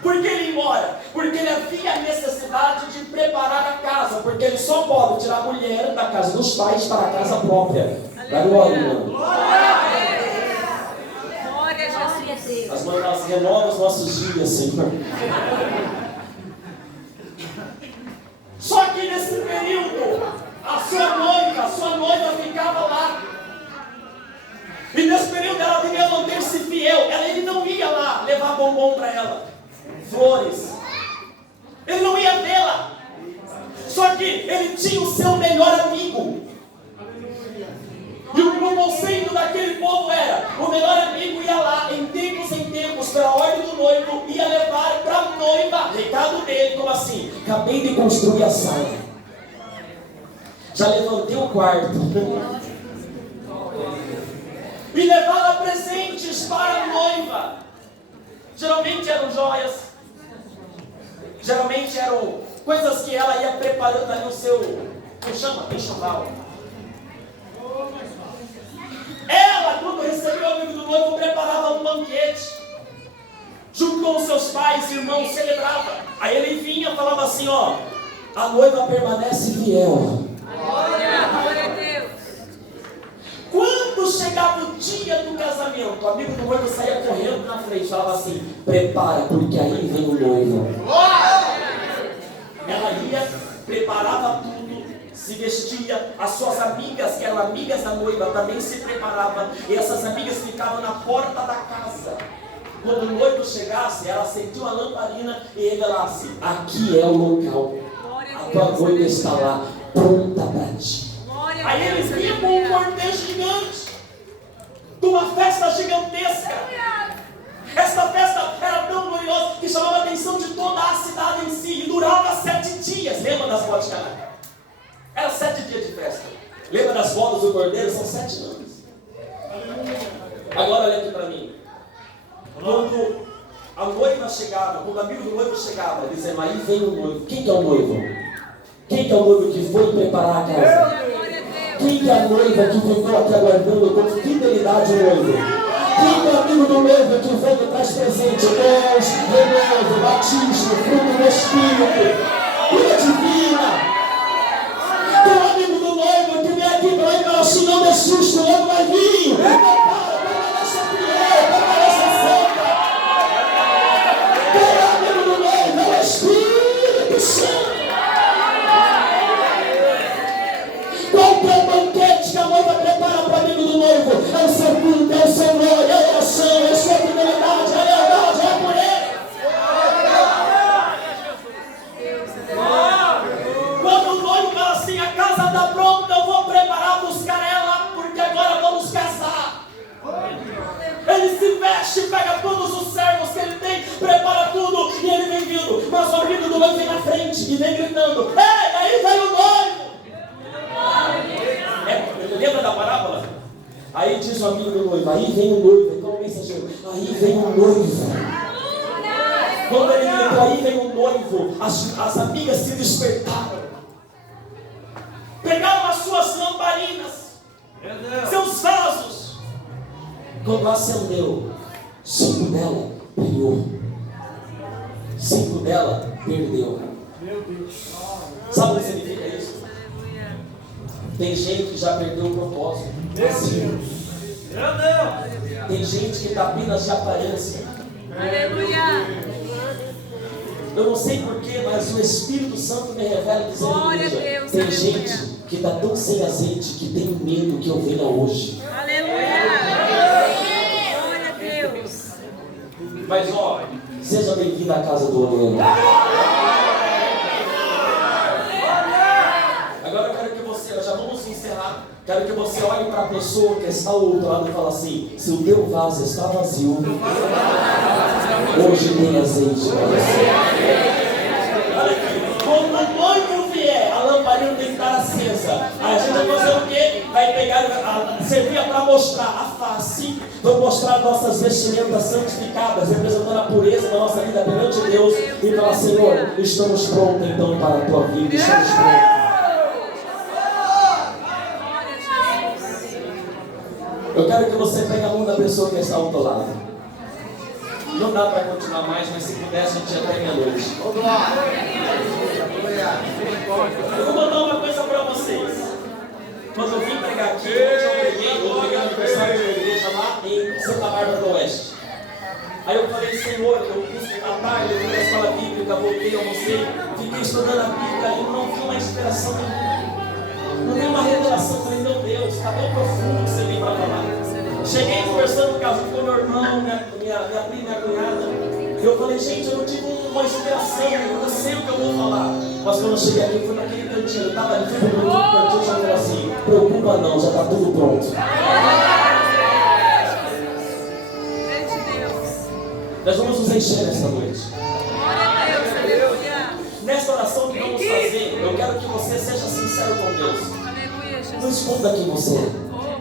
Por que ele ia embora? Porque ele havia a necessidade de preparar a casa, porque ele só pode tirar a mulher da casa dos pais para a casa própria. Da glória, irmão. Glória a Jesus. As mães renovam os nossos dias, Senhor. Só que nesse período, a sua noiva ficava lá. E nesse período ela devia manter-se fiel. Ele não ia lá levar bombom para ela, flores. Ele não ia vê-la. Só que ele tinha o seu melhor amigo. E o conceito daquele povo era: o melhor amigo ia lá, em tempos, pela ordem do noivo, ia levar para a noiva, recado dele, como assim? Acabei de construir a sala, já levantei o quarto, e levava presentes para a noiva. Geralmente eram joias, geralmente eram coisas que ela ia preparando ali o seu, como chama? Enxoval. Ela, quando recebeu o amigo do noivo, preparava um banquete, junto com os seus pais, irmãos, celebrava. Aí ele vinha e falava assim: ó, a noiva permanece fiel. Glória a Deus. Quando chegava o dia do casamento, o amigo do noivo saía correndo na frente, falava assim: prepara, porque aí vem o noivo. Ela ia, preparava tudo, se vestia. As suas amigas, que eram amigas da noiva, também se preparavam. E essas amigas ficavam na porta da casa. Quando o noivo chegasse, ela acendia uma lamparina e revelasse: aqui é o local. A tua noiva está lá, pronta para ti. Aí eles vinham com um cortejo gigante, com uma festa gigantesca. Essa festa era tão gloriosa que chamava a atenção de toda a cidade em si, e durava 7 dias. Lembra das bodas de Caná? Era 7 dias de festa. Lembra das bodas do cordeiro? São 7 anos. Agora olha aqui para mim. Quando a noiva chegava, quando o amigo do noivo chegava, dizendo: aí vem o noivo. Quem que é o noivo? Quem que é o noivo que foi preparar a casa? Quem que é a noiva que ficou aqui aguardando com fidelidade o noivo? Quem que é o amigo do noivo que veio e traz presente? Deus, renovo, batismo, fruto do Espírito, cura divina. Tem um amigo do noivo que vem aqui para ele, assim: não dê susto, logo vai vir. Permaneça fiel, permaneça santa. Tem um amigo do noivo, é o Espírito Santo. Qualquer banquete que a noiva prepara para o amigo do noivo, é o seu culto, é o seu glória, é a oração, é a sua fidelidade, é a lealdade, é por ele. Quando o noivo fala assim: a casa está pronta, eu vou preparar, buscar ela, porque agora vamos casar. Ele se veste, pega todos os servos que ele tem, prepara tudo, e ele vem vindo. Mas o amigo do noivo vem na frente e vem gritando: ei, aí vem o noivo. Lembra da parábola? Aí diz o amigo do noivo: aí vem o noivo. Então o mensageiro: aí vem o noivo. Quando ele gritou: aí vem o noivo, as amigas se despertaram, pegaram as suas lamparinas, seus vasos. Quando acendeu, 5 dela brilhou, 5 dela perdeu. Sabe o que significa isso? Tem gente que já perdeu o propósito. Tem gente que está apenas de aparência. Aleluia. Eu não sei porquê, mas o Espírito Santo me revela dizendo: Glória a Deus, tem aleluia. gente que está tão sem azeite que tem medo que eu venha hoje. Aleluia. Glória a Deus. Mas ó, seja bem-vindo à casa do Oleiro. Agora eu quero que você, já vamos encerrar. Quero que você olhe para a pessoa que está ao outro lado e fale assim: se o teu vaso está vazio, Hoje tem azeite para você. Olha aqui, quando o noivo vier, a lamparina tem que estar acesa. A gente vai fazer o quê? Vai pegar, servir para mostrar a face, vou mostrar nossas vestimentas santificadas, representando a pureza da nossa vida perante Deus, e falar: Senhor, estamos prontos então para a tua vida, estamos prontos. Eu quero que você pegue a mão da pessoa que está ao teu lado. Não dá para continuar mais, mas se pudesse, a gente ia até meia-noite. Eu vou mandar uma coisa para vocês. Quando eu vim pregar aqui, eu preguei no aniversário da igreja lá em Santa Bárbara do Oeste. Aí eu falei: Senhor, à tarde eu fui na escola bíblica, voltei, almocei, fiquei estudando a Bíblia e não vi uma inspiração nenhuma. Não vi uma revelação. Falei: meu Deus, está tão profundo que você vem para falar. Cheguei conversando com meu irmão, minha prima, minha cunhada. Eu falei: gente, eu não tive uma inspiração, eu não sei o que eu vou falar. Mas quando eu cheguei aqui, fui naquele cantinho, eu estava ali, fui no cantinho, já falei assim: preocupa não, já está tudo pronto. Nós vamos nos encher nesta noite. Nesta oração que vamos fazer, eu quero que você seja sincero com Deus. Não esconda quem você é.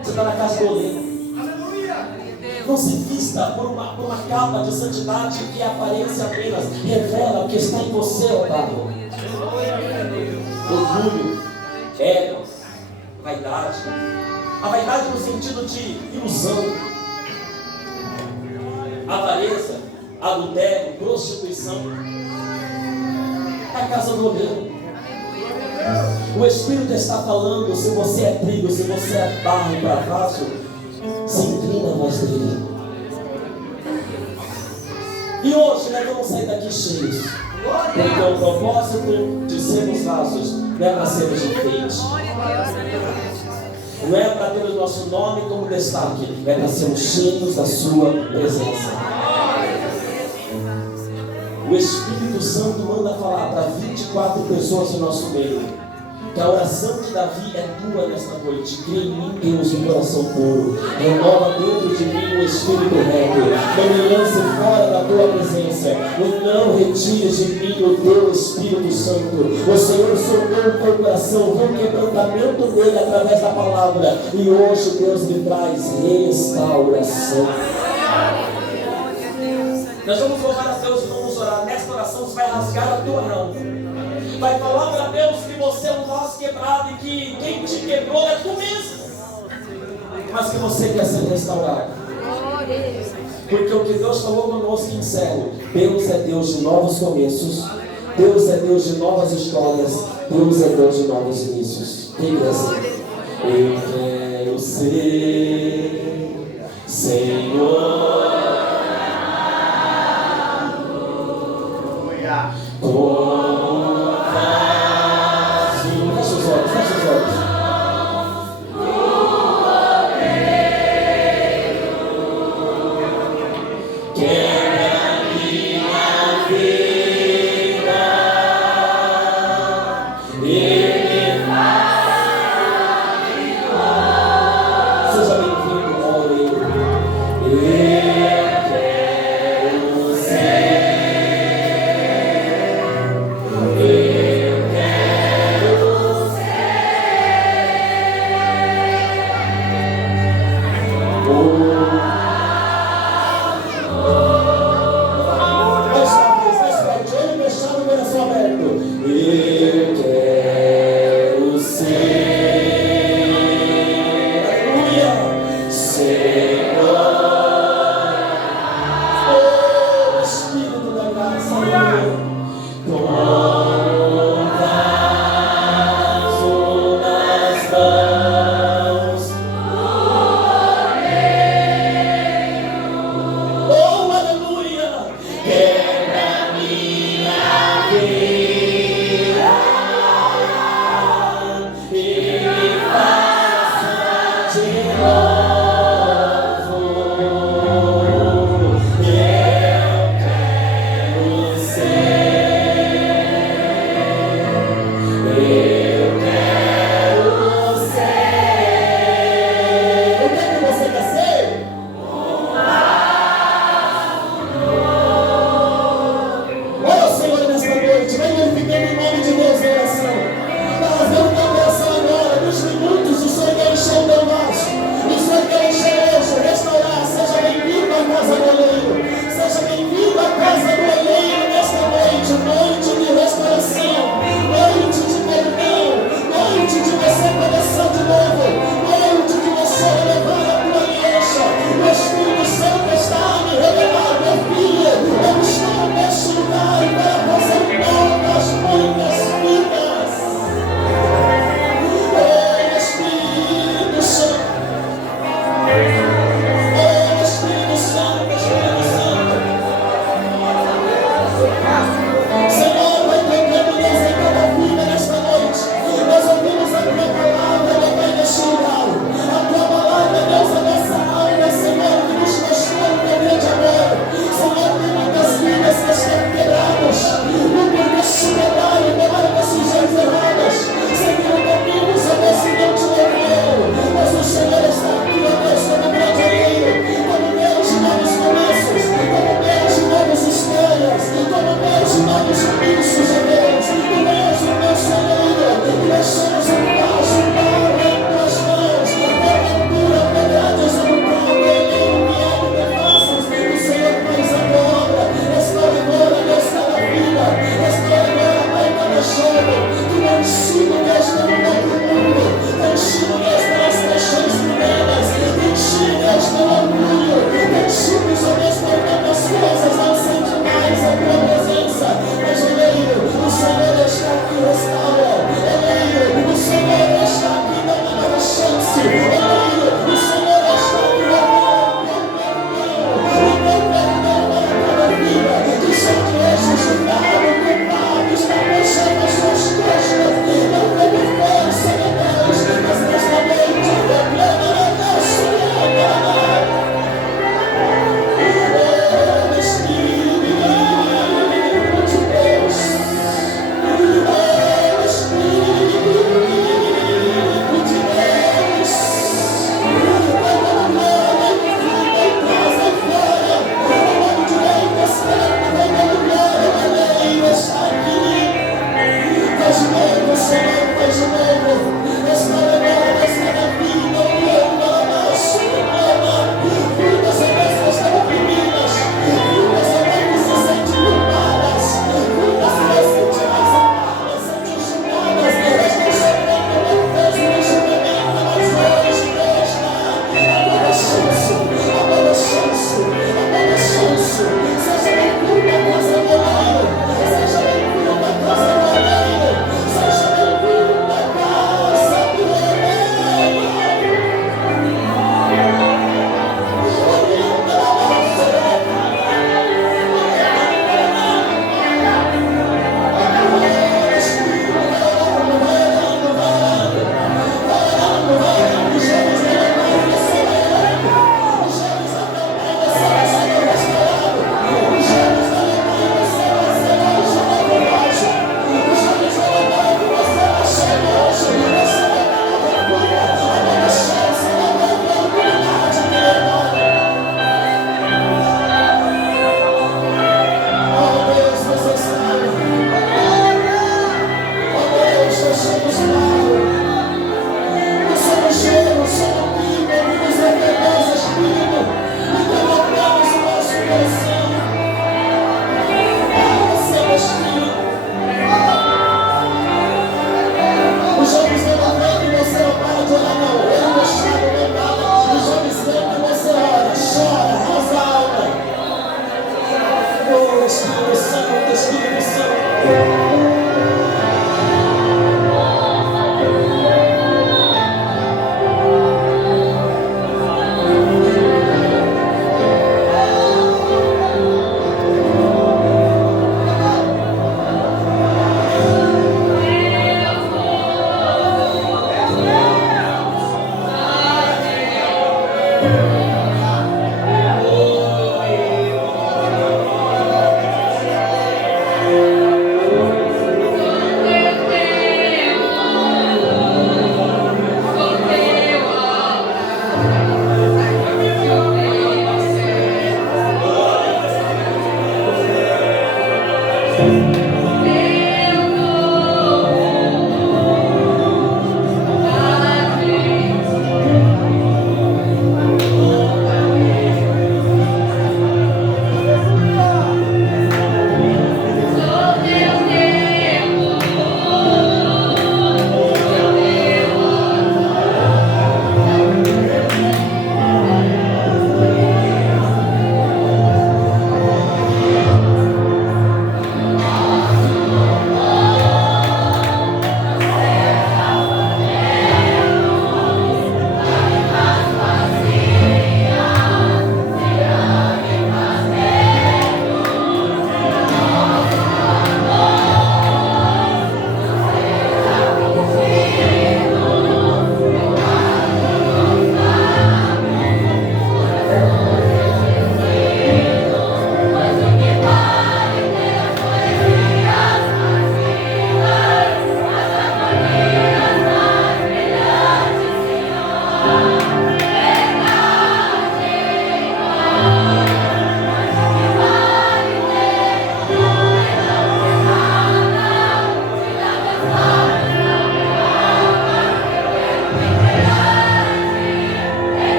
Você está na casa do oleiro. Não se vista por uma capa de santidade que é aparência apenas, revela o que está em você, Otávio. Orgulho, ego, vaidade. A vaidade no sentido de ilusão, avareza, adultério, prostituição. A casa do oleiro. O Espírito está falando: se você é trigo, se você é barro para vaso, se inclina a voz dele. E hoje nós vamos sair daqui cheios, porque o propósito de sermos vasos não é para sermos enfeites, não é para ter o nosso nome como destaque, é para sermos cheios da sua presença. O Espírito Santo manda falar para 24 pessoas no nosso meio que a oração de Davi é tua nesta noite. Cria em mim, Deus, um coração puro. Renova dentro de mim um espírito reto. Não me lance fora da tua presença. E não retires de mim o teu Espírito Santo. O Senhor sondou o teu coração, viu o quebrantamento dele através da palavra. E hoje Deus lhe traz restauração. Nós vamos louvar a Deus e vamos orar. Nesta oração você vai rasgar a tua alma. Vai falar para Deus que você é um vaso quebrado e que quem te quebrou é tu mesmo. Mas que você quer ser restaurado. Porque o que Deus falou conosco em sério: Deus é Deus de novos começos. Deus é Deus de novas histórias. Deus é Deus de novos inícios. Quem quer ser? Eu quero ser Senhor. Como vaso. Fecha os olhos, fecha os olhos. Quebra minha vida, Ele faz vitória. Seja bem-vindo, oleiro. Eu quero ser. Eu quero ser.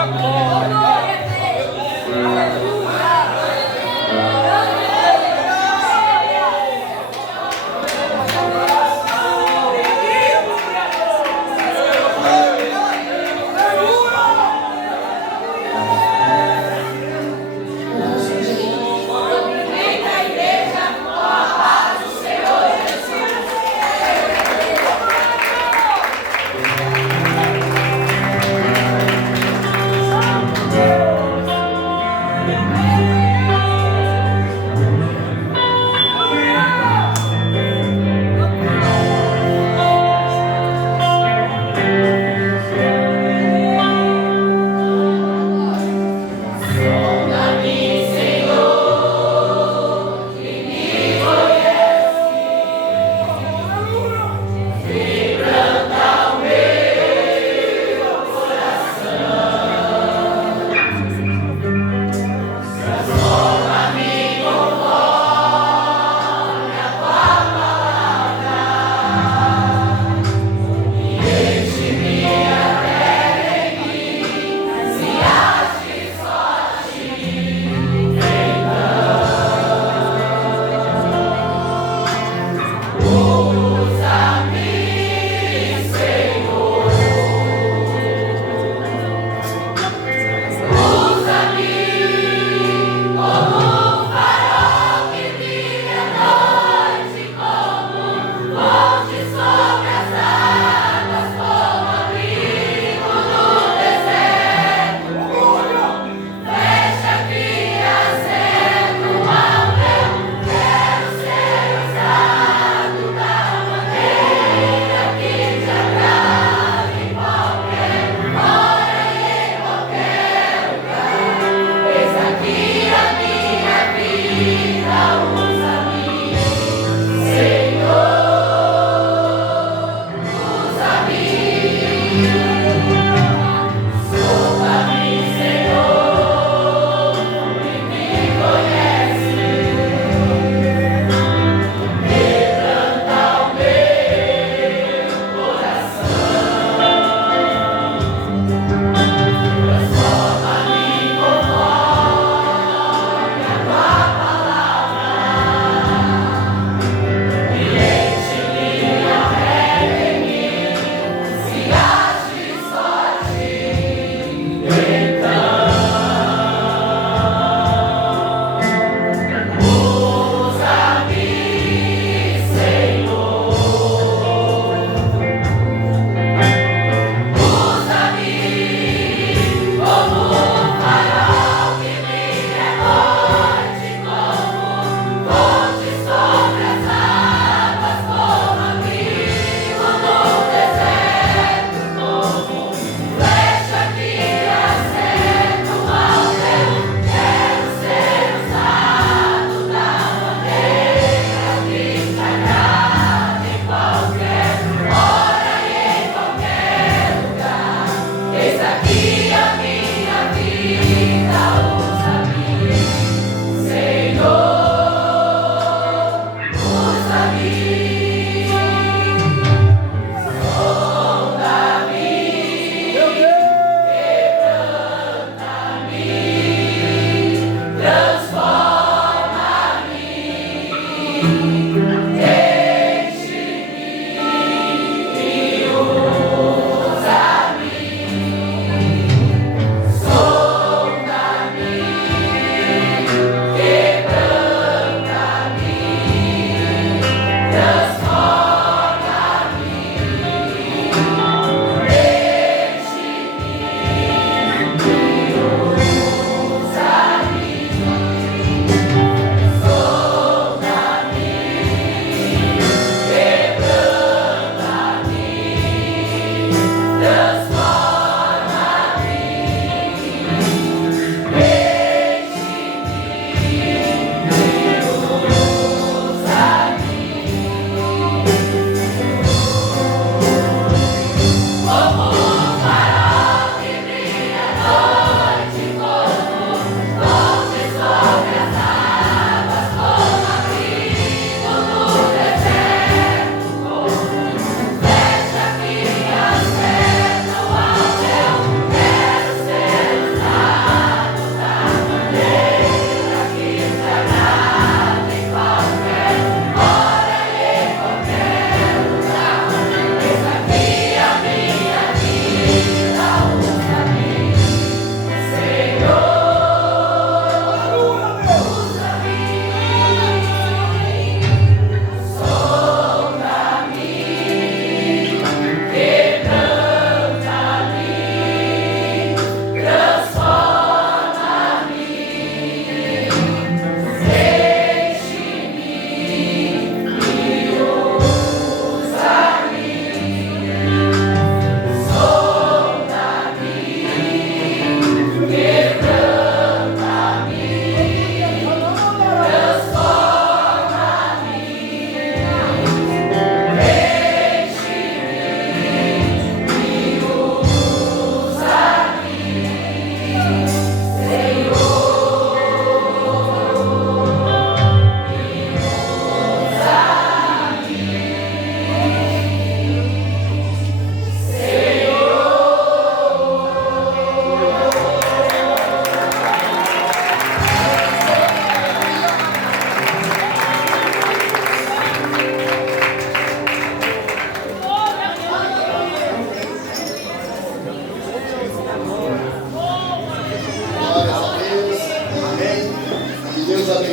Yeah.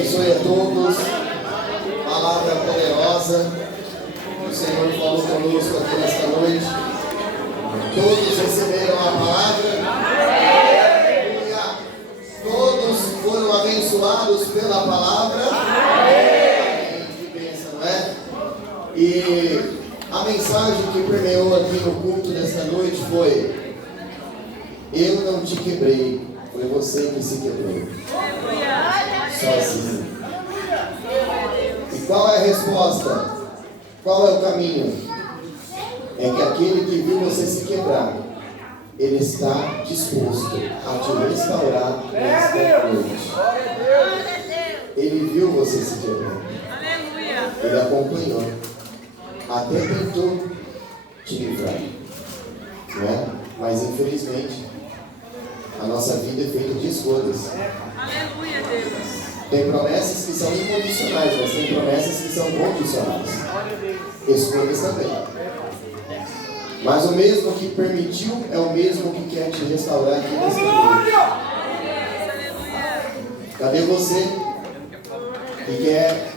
abençoe a todos. Palavra poderosa. O Senhor falou conosco aqui nesta noite. Todos receberam a palavra. Aleluia. Todos foram abençoados pela palavra. Que bênção, não é? E a mensagem que permeou aqui no culto desta noite foi: eu não te quebrei, foi você que se quebrou. Sozinho. E qual é a resposta? Qual é o caminho? É que aquele que viu você se quebrar, ele está disposto a te restaurar nesta noite. Ele viu você se quebrar. Ele acompanhou. Até tentou te livrar. Não é? Mas infelizmente, a nossa vida é feita de escolhas. Aleluia, Deus. Tem promessas que são incondicionais, mas tem promessas que são condicionais. Escolhas também. Mas o mesmo que permitiu é o mesmo que quer te restaurar aqui nesta noite. Cadê você que quer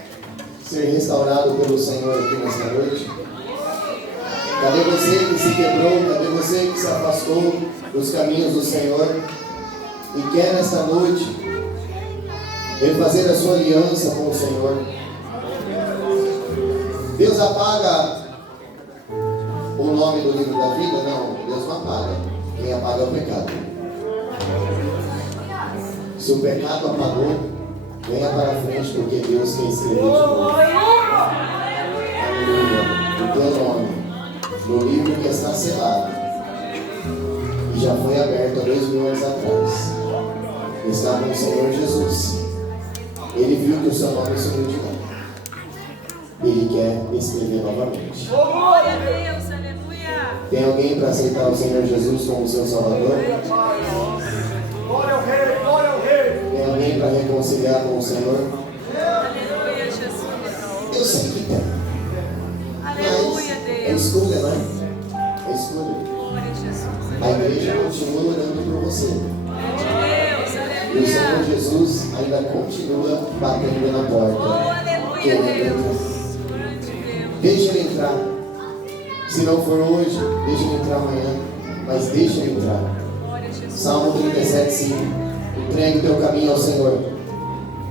ser restaurado pelo Senhor aqui nesta noite? Cadê você que se quebrou? Cadê você que se afastou dos caminhos do Senhor e quer nesta noite refazer a sua aliança com o Senhor? Deus apaga o nome do livro da vida? Não, Deus não apaga. Quem apaga é o pecado. Se o pecado apagou, venha para frente, porque Deus quer escrever de novo. Aleluia. O teu nome no livro que está selado e já foi aberto há 2000 anos atrás. Está com o Senhor Jesus. Ele viu que o seu nome sumiu de lá. Ele quer escrever novamente. Glória a Deus, aleluia. Tem alguém para aceitar o Senhor Jesus como seu Salvador? Glória ao Rei, glória ao Rei. Tem alguém para reconciliar com o Senhor? Aleluia, Jesus. Eu sei que tem. Aleluia, Mas é Deus. escolha, não é? É escolha. Glória a Jesus. A igreja continua orando por você. Deus, E o Senhor aleluia. Jesus ainda continua batendo na Oh, porta. aleluia, Querendo Deus. entrar. Grande Deus. Deixa ele entrar. Se não for hoje, deixa ele entrar amanhã. Mas deixa ele entrar. Glória a Jesus. Salmo 37:5. Entregue o teu caminho ao Senhor.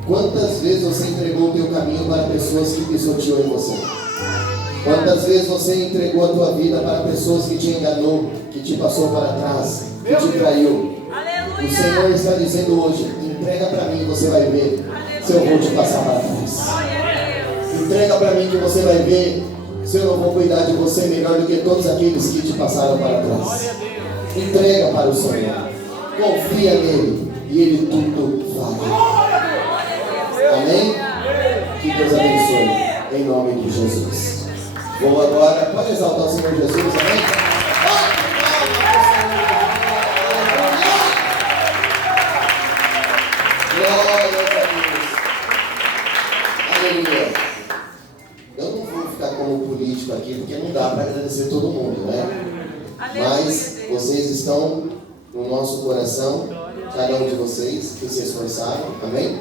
Quantas vezes você entregou o teu caminho para pessoas que pisoteou em você? Quantas vezes você entregou a tua vida para pessoas que te enganou, que te passou para trás, que te traiu? O Senhor Aleluia. está dizendo hoje: entrega para mim, você vai ver se eu vou te passar para trás. Glória a Deus. Entrega para mim que você vai ver se eu não vou cuidar de você melhor do que todos aqueles que te passaram para trás. Entrega para o Senhor. Confia nele e ele tudo fará. Amém? Que Deus abençoe. Em nome de Jesus. Vou agora, pode exaltar o Senhor Jesus, amém? Glória a Deus. Aleluia. Eu não vou ficar como político aqui, porque não dá para agradecer todo mundo, né? Mas vocês estão no nosso coração, cada um de vocês que se esforçaram, amém?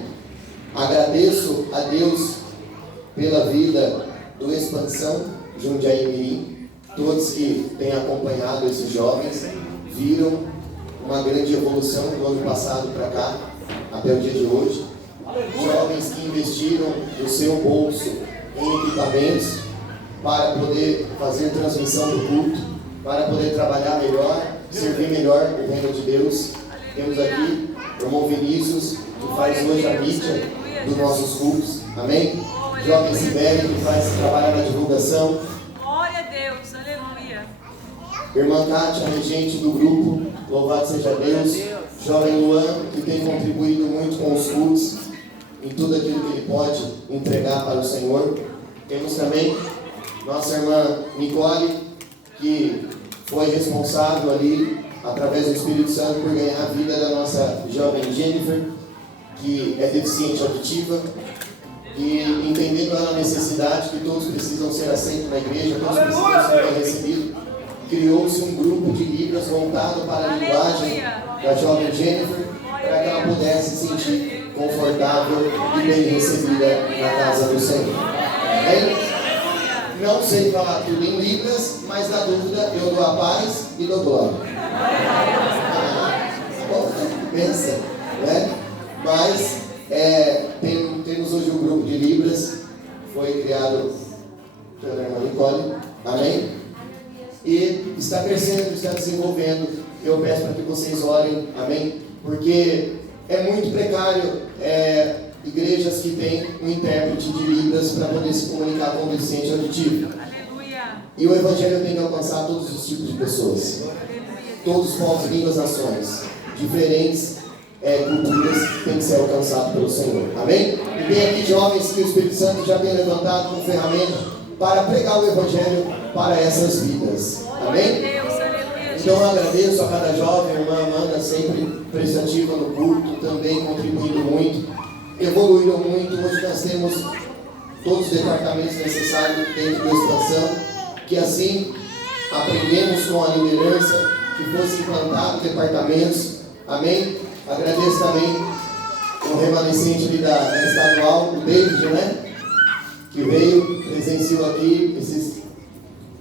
Agradeço a Deus pela vida do Expansão Jundiaí Mirim. Todos que têm acompanhado esses jovens viram uma grande evolução do ano passado para cá, até o dia de hoje. Jovens que investiram o seu bolso em equipamentos para poder fazer transmissão do culto, para poder trabalhar melhor, servir melhor o reino de Deus. Temos aqui o irmão Vinícius, que faz hoje a mídia dos nossos cultos, amém? Jovem Sibeli, que trabalha na divulgação. Glória a Deus, aleluia. Irmã Kátia, regente do grupo, louvado seja Deus. Jovem Luan, que tem contribuído muito com os cultos, em tudo aquilo que ele pode entregar para o Senhor. Temos também nossa irmã Nicole, que foi responsável ali, através do Espírito Santo, por ganhar a vida da nossa jovem Jennifer, que é deficiente auditiva, e entendendo a necessidade que todos precisam ser aceitos na igreja, todos precisam ser bem recebidos, criou-se um grupo de Libras voltado para a linguagem da jovem Jennifer, para que ela pudesse se sentir confortável e bem recebida na casa do Senhor. Amém? Não sei falar tudo em Libras, mas na dúvida eu dou a paz e dou glória. Bom, pensa, né? Mas temos hoje um grupo de Libras, foi criado pela irmã Nicole, amém? E está crescendo, está desenvolvendo. Eu peço para que vocês orem, amém? Porque é muito precário igrejas que têm um intérprete de Libras para poder se comunicar com o deficiente auditivo. Aleluia. E o Evangelho tem que alcançar todos os tipos de pessoas, todos os povos, línguas, nações, diferentes culturas têm que ser alcançados pelo Senhor, amém? E tem aqui jovens que o Espírito Santo já tem levantado como ferramenta para pregar o Evangelho para essas vidas, amém? Então eu agradeço a cada jovem, a irmã Amanda sempre prestativa no culto, também contribuindo muito, evoluíram muito. Hoje nós temos todos os departamentos necessários dentro da expansão, que assim aprendemos com a liderança, que fossem implantados departamentos, amém? Agradeço também o remanescente ali da estadual, o David, né? Que veio, presenciou aqui, esses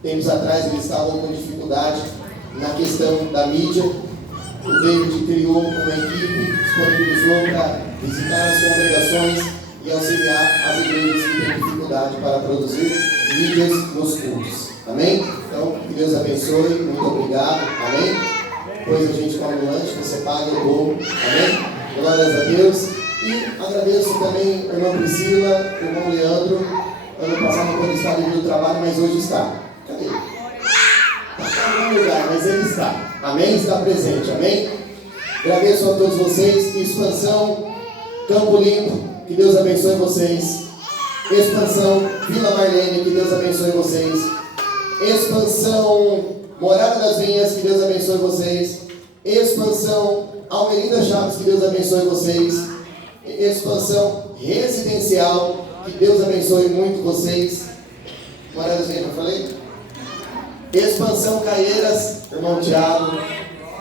tempos atrás eles estavam com dificuldade na questão da mídia. O David criou uma equipe, disponibilizou para visitar as congregações e auxiliar as igrejas que têm dificuldade para produzir mídias nos cultos. Amém? Então, que Deus abençoe, muito obrigado. Amém? Depois a gente come um lanche, você paga o bolo. Amém? Glórias a Deus. E agradeço também a irmã Priscila, o irmão Leandro. Ano passado não pôde estar livre do trabalho, mas hoje está. Cadê ele? Está em algum lugar, mas ele está. Amém? Está presente. Amém? Agradeço a todos vocês. Expansão Campo Limpo, que Deus abençoe vocês. Expansão Vila Marlene, que Deus abençoe vocês. Expansão Morada das Vinhas, que Deus abençoe vocês. Expansão Almerinda Chaves, que Deus abençoe vocês. Expansão Residencial, que Deus abençoe muito vocês. Morada das Vinhas, eu falei? Expansão Caieiras, irmão Tiago,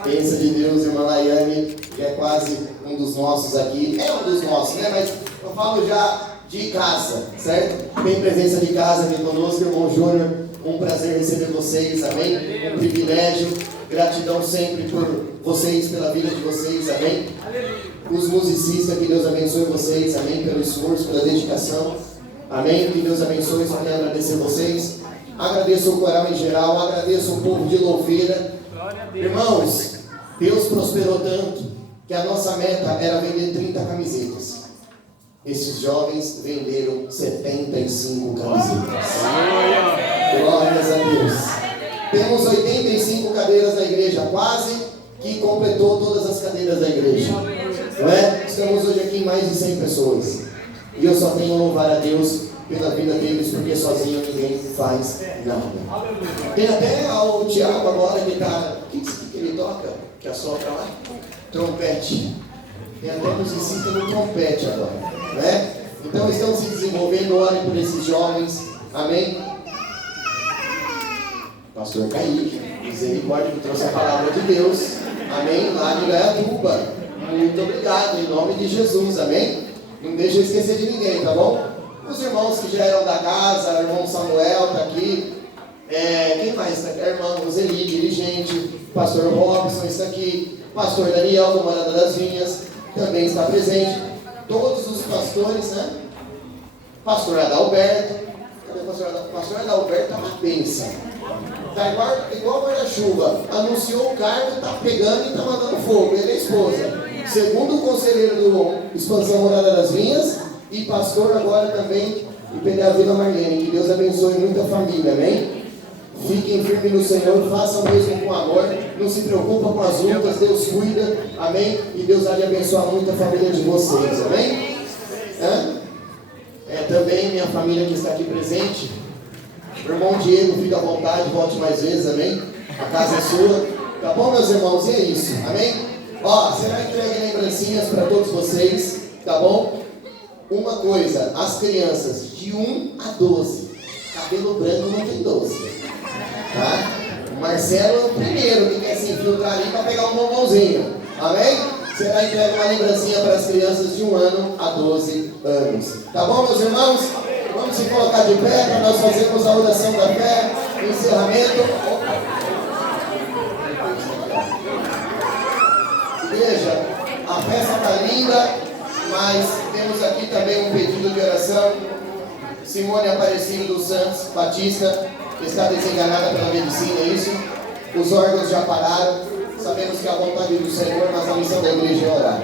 bênção de Deus, irmã Laiane, que é quase um dos nossos aqui. É um dos nossos, né? Mas eu falo já de casa, certo? Tem presença de casa aqui conosco, irmão Júnior. Um prazer receber vocês, amém? Um privilégio, gratidão sempre por vocês, pela vida de vocês, amém? Os musicistas, que Deus abençoe vocês, amém? Pelo esforço, pela dedicação, amém? Que Deus abençoe, só quero agradecer vocês. Agradeço o coral em geral, agradeço o povo de Louveira. Irmãos, Deus prosperou tanto que a nossa meta era vender 30 camisetas. Esses jovens venderam 75 camisetas. Glórias a Deus. Temos 85 cadeiras na igreja, quase que completou todas as cadeiras da igreja. Não é? Estamos hoje aqui em mais de 100 pessoas. E eu só tenho a louvar a Deus pela vida deles, porque sozinho ninguém faz nada. Tem até o Tiago agora que está. O que ele toca? Que assopra lá? Trompete. Tem até musicista no trompete agora, né? Então estão se desenvolvendo, orem por esses jovens, amém? Pastor Kaique, misericórdia, que trouxe a palavra de Deus, amém? Lá de Gaiatuba, muito obrigado, em nome de Jesus, amém? Não deixa eu esquecer de ninguém, tá bom? Os irmãos que já eram da casa, o irmão Samuel está aqui, quem mais está aqui? A irmã Roseli, dirigente, pastor Robson está aqui, pastor Daniel, do Morada das Vinhas, também está presente, todos os pastores, né? Pastor Adalberto, cadê o pastor Adalberto? Pastor Adalberto é uma bênção, está igual guarda-chuva, anunciou o cargo, está pegando e está mandando fogo, ele é a esposa, segundo o conselheiro do Expansão Morada das Vinhas, e pastor agora também em PDA Vila Marlene. Que Deus abençoe muita família, amém? Fiquem firmes no Senhor, façam mesmo com amor, não se preocupem com as lutas, Deus cuida, amém? E Deus há de abençoar muito a família de vocês, amém? Também minha família que está aqui presente, o irmão Diego, fica à vontade, volte mais vezes, amém? A casa é sua, tá bom, meus irmãos? E é isso, amém? Ó, será entregue lembrancinhas para todos vocês, tá bom? Uma coisa, as crianças de 1 a 12, cabelo branco não tem 12, tá? O Marcelo é o primeiro que quer se infiltrar ali para pegar um bombonzinho. Amém? Será entregue uma lembrancinha para as crianças de 1 ano a 12 anos. Tá bom, meus irmãos? Vamos se colocar de pé para nós fazermos a oração da fé, o encerramento. Igreja, a festa está linda, mas temos aqui também um pedido de oração. Simone Aparecido dos Santos Batista está desenganada pela medicina, é isso? Os órgãos já pararam. Sabemos que é a vontade do Senhor, mas a missão da igreja é orar.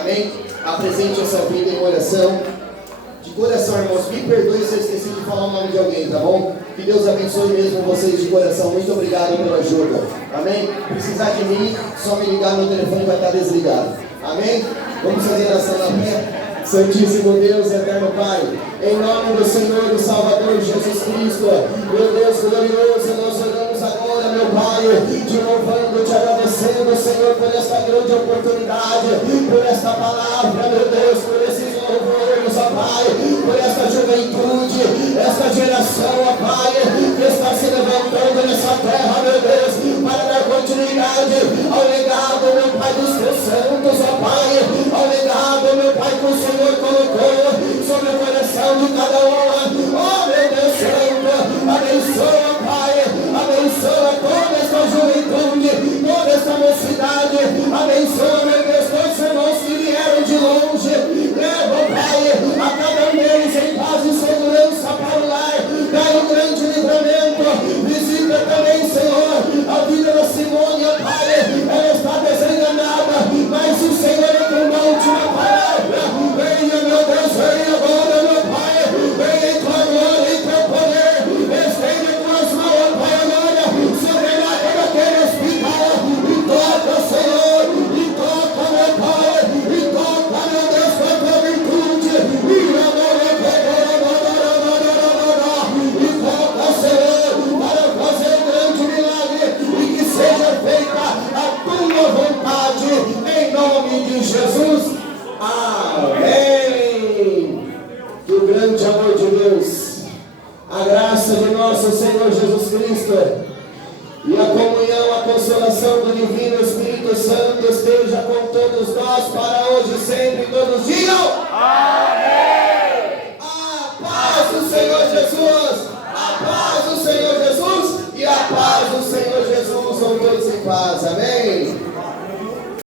Amém? Apresente essa vida em oração. De coração, irmãos, me perdoe se eu esqueci de falar o nome de alguém, tá bom? Que Deus abençoe mesmo vocês de coração. Muito obrigado pela ajuda. Amém? Precisar de mim, só me ligar, meu telefone vai estar desligado. Amém? Vamos fazer a oração da fé. Santíssimo Deus, eterno Pai, em nome do Senhor, do Salvador Jesus Cristo, meu Deus glorioso, nós oramos agora, meu Pai, te louvando, te agradecendo, Senhor, por esta grande oportunidade, por esta palavra, meu Deus, por esses louvores, ó Pai, por esta juventude, esta geração, ó Pai, que está se levantando nessa terra, meu Deus, para dar continuidade ao legado, meu Pai, dos teus santos, ó Pai, ao legado, meu Pai, que o Senhor colocou sobre o coração de cada um. Oh, meu Deus Santo, abençoa, Pai, abençoa toda esta juventude, toda esta mocidade, abençoa, meu Deus, todos os irmãos que vieram de longe, leva, Pai, a cada um deles em paz e segurança para o lar, dá um grande livramento, visita também, Senhor, a vida da Simone, ó Pai, ela está desenganada, mas o Senhor é com uma última palavra. Venha, meu Deus, venha agora, meu Pai, venha em tua glória e teu poder, estende tuas mãos, ó Pai, agora, sobre a marca daquele hospital, e toca, Senhor, e toca, meu Pai, e toca, meu Deus, com a tua virtude, e agora, e toca, Senhor, para fazer um grande milagre, e que seja feita a tua vontade, em nome de Jesus. Amém. Que o grande amor de Deus, a graça de nosso Senhor Jesus Cristo e a comunhão, a consolação do Divino Espírito Santo esteja com todos nós para hoje e sempre. Todos digam amém.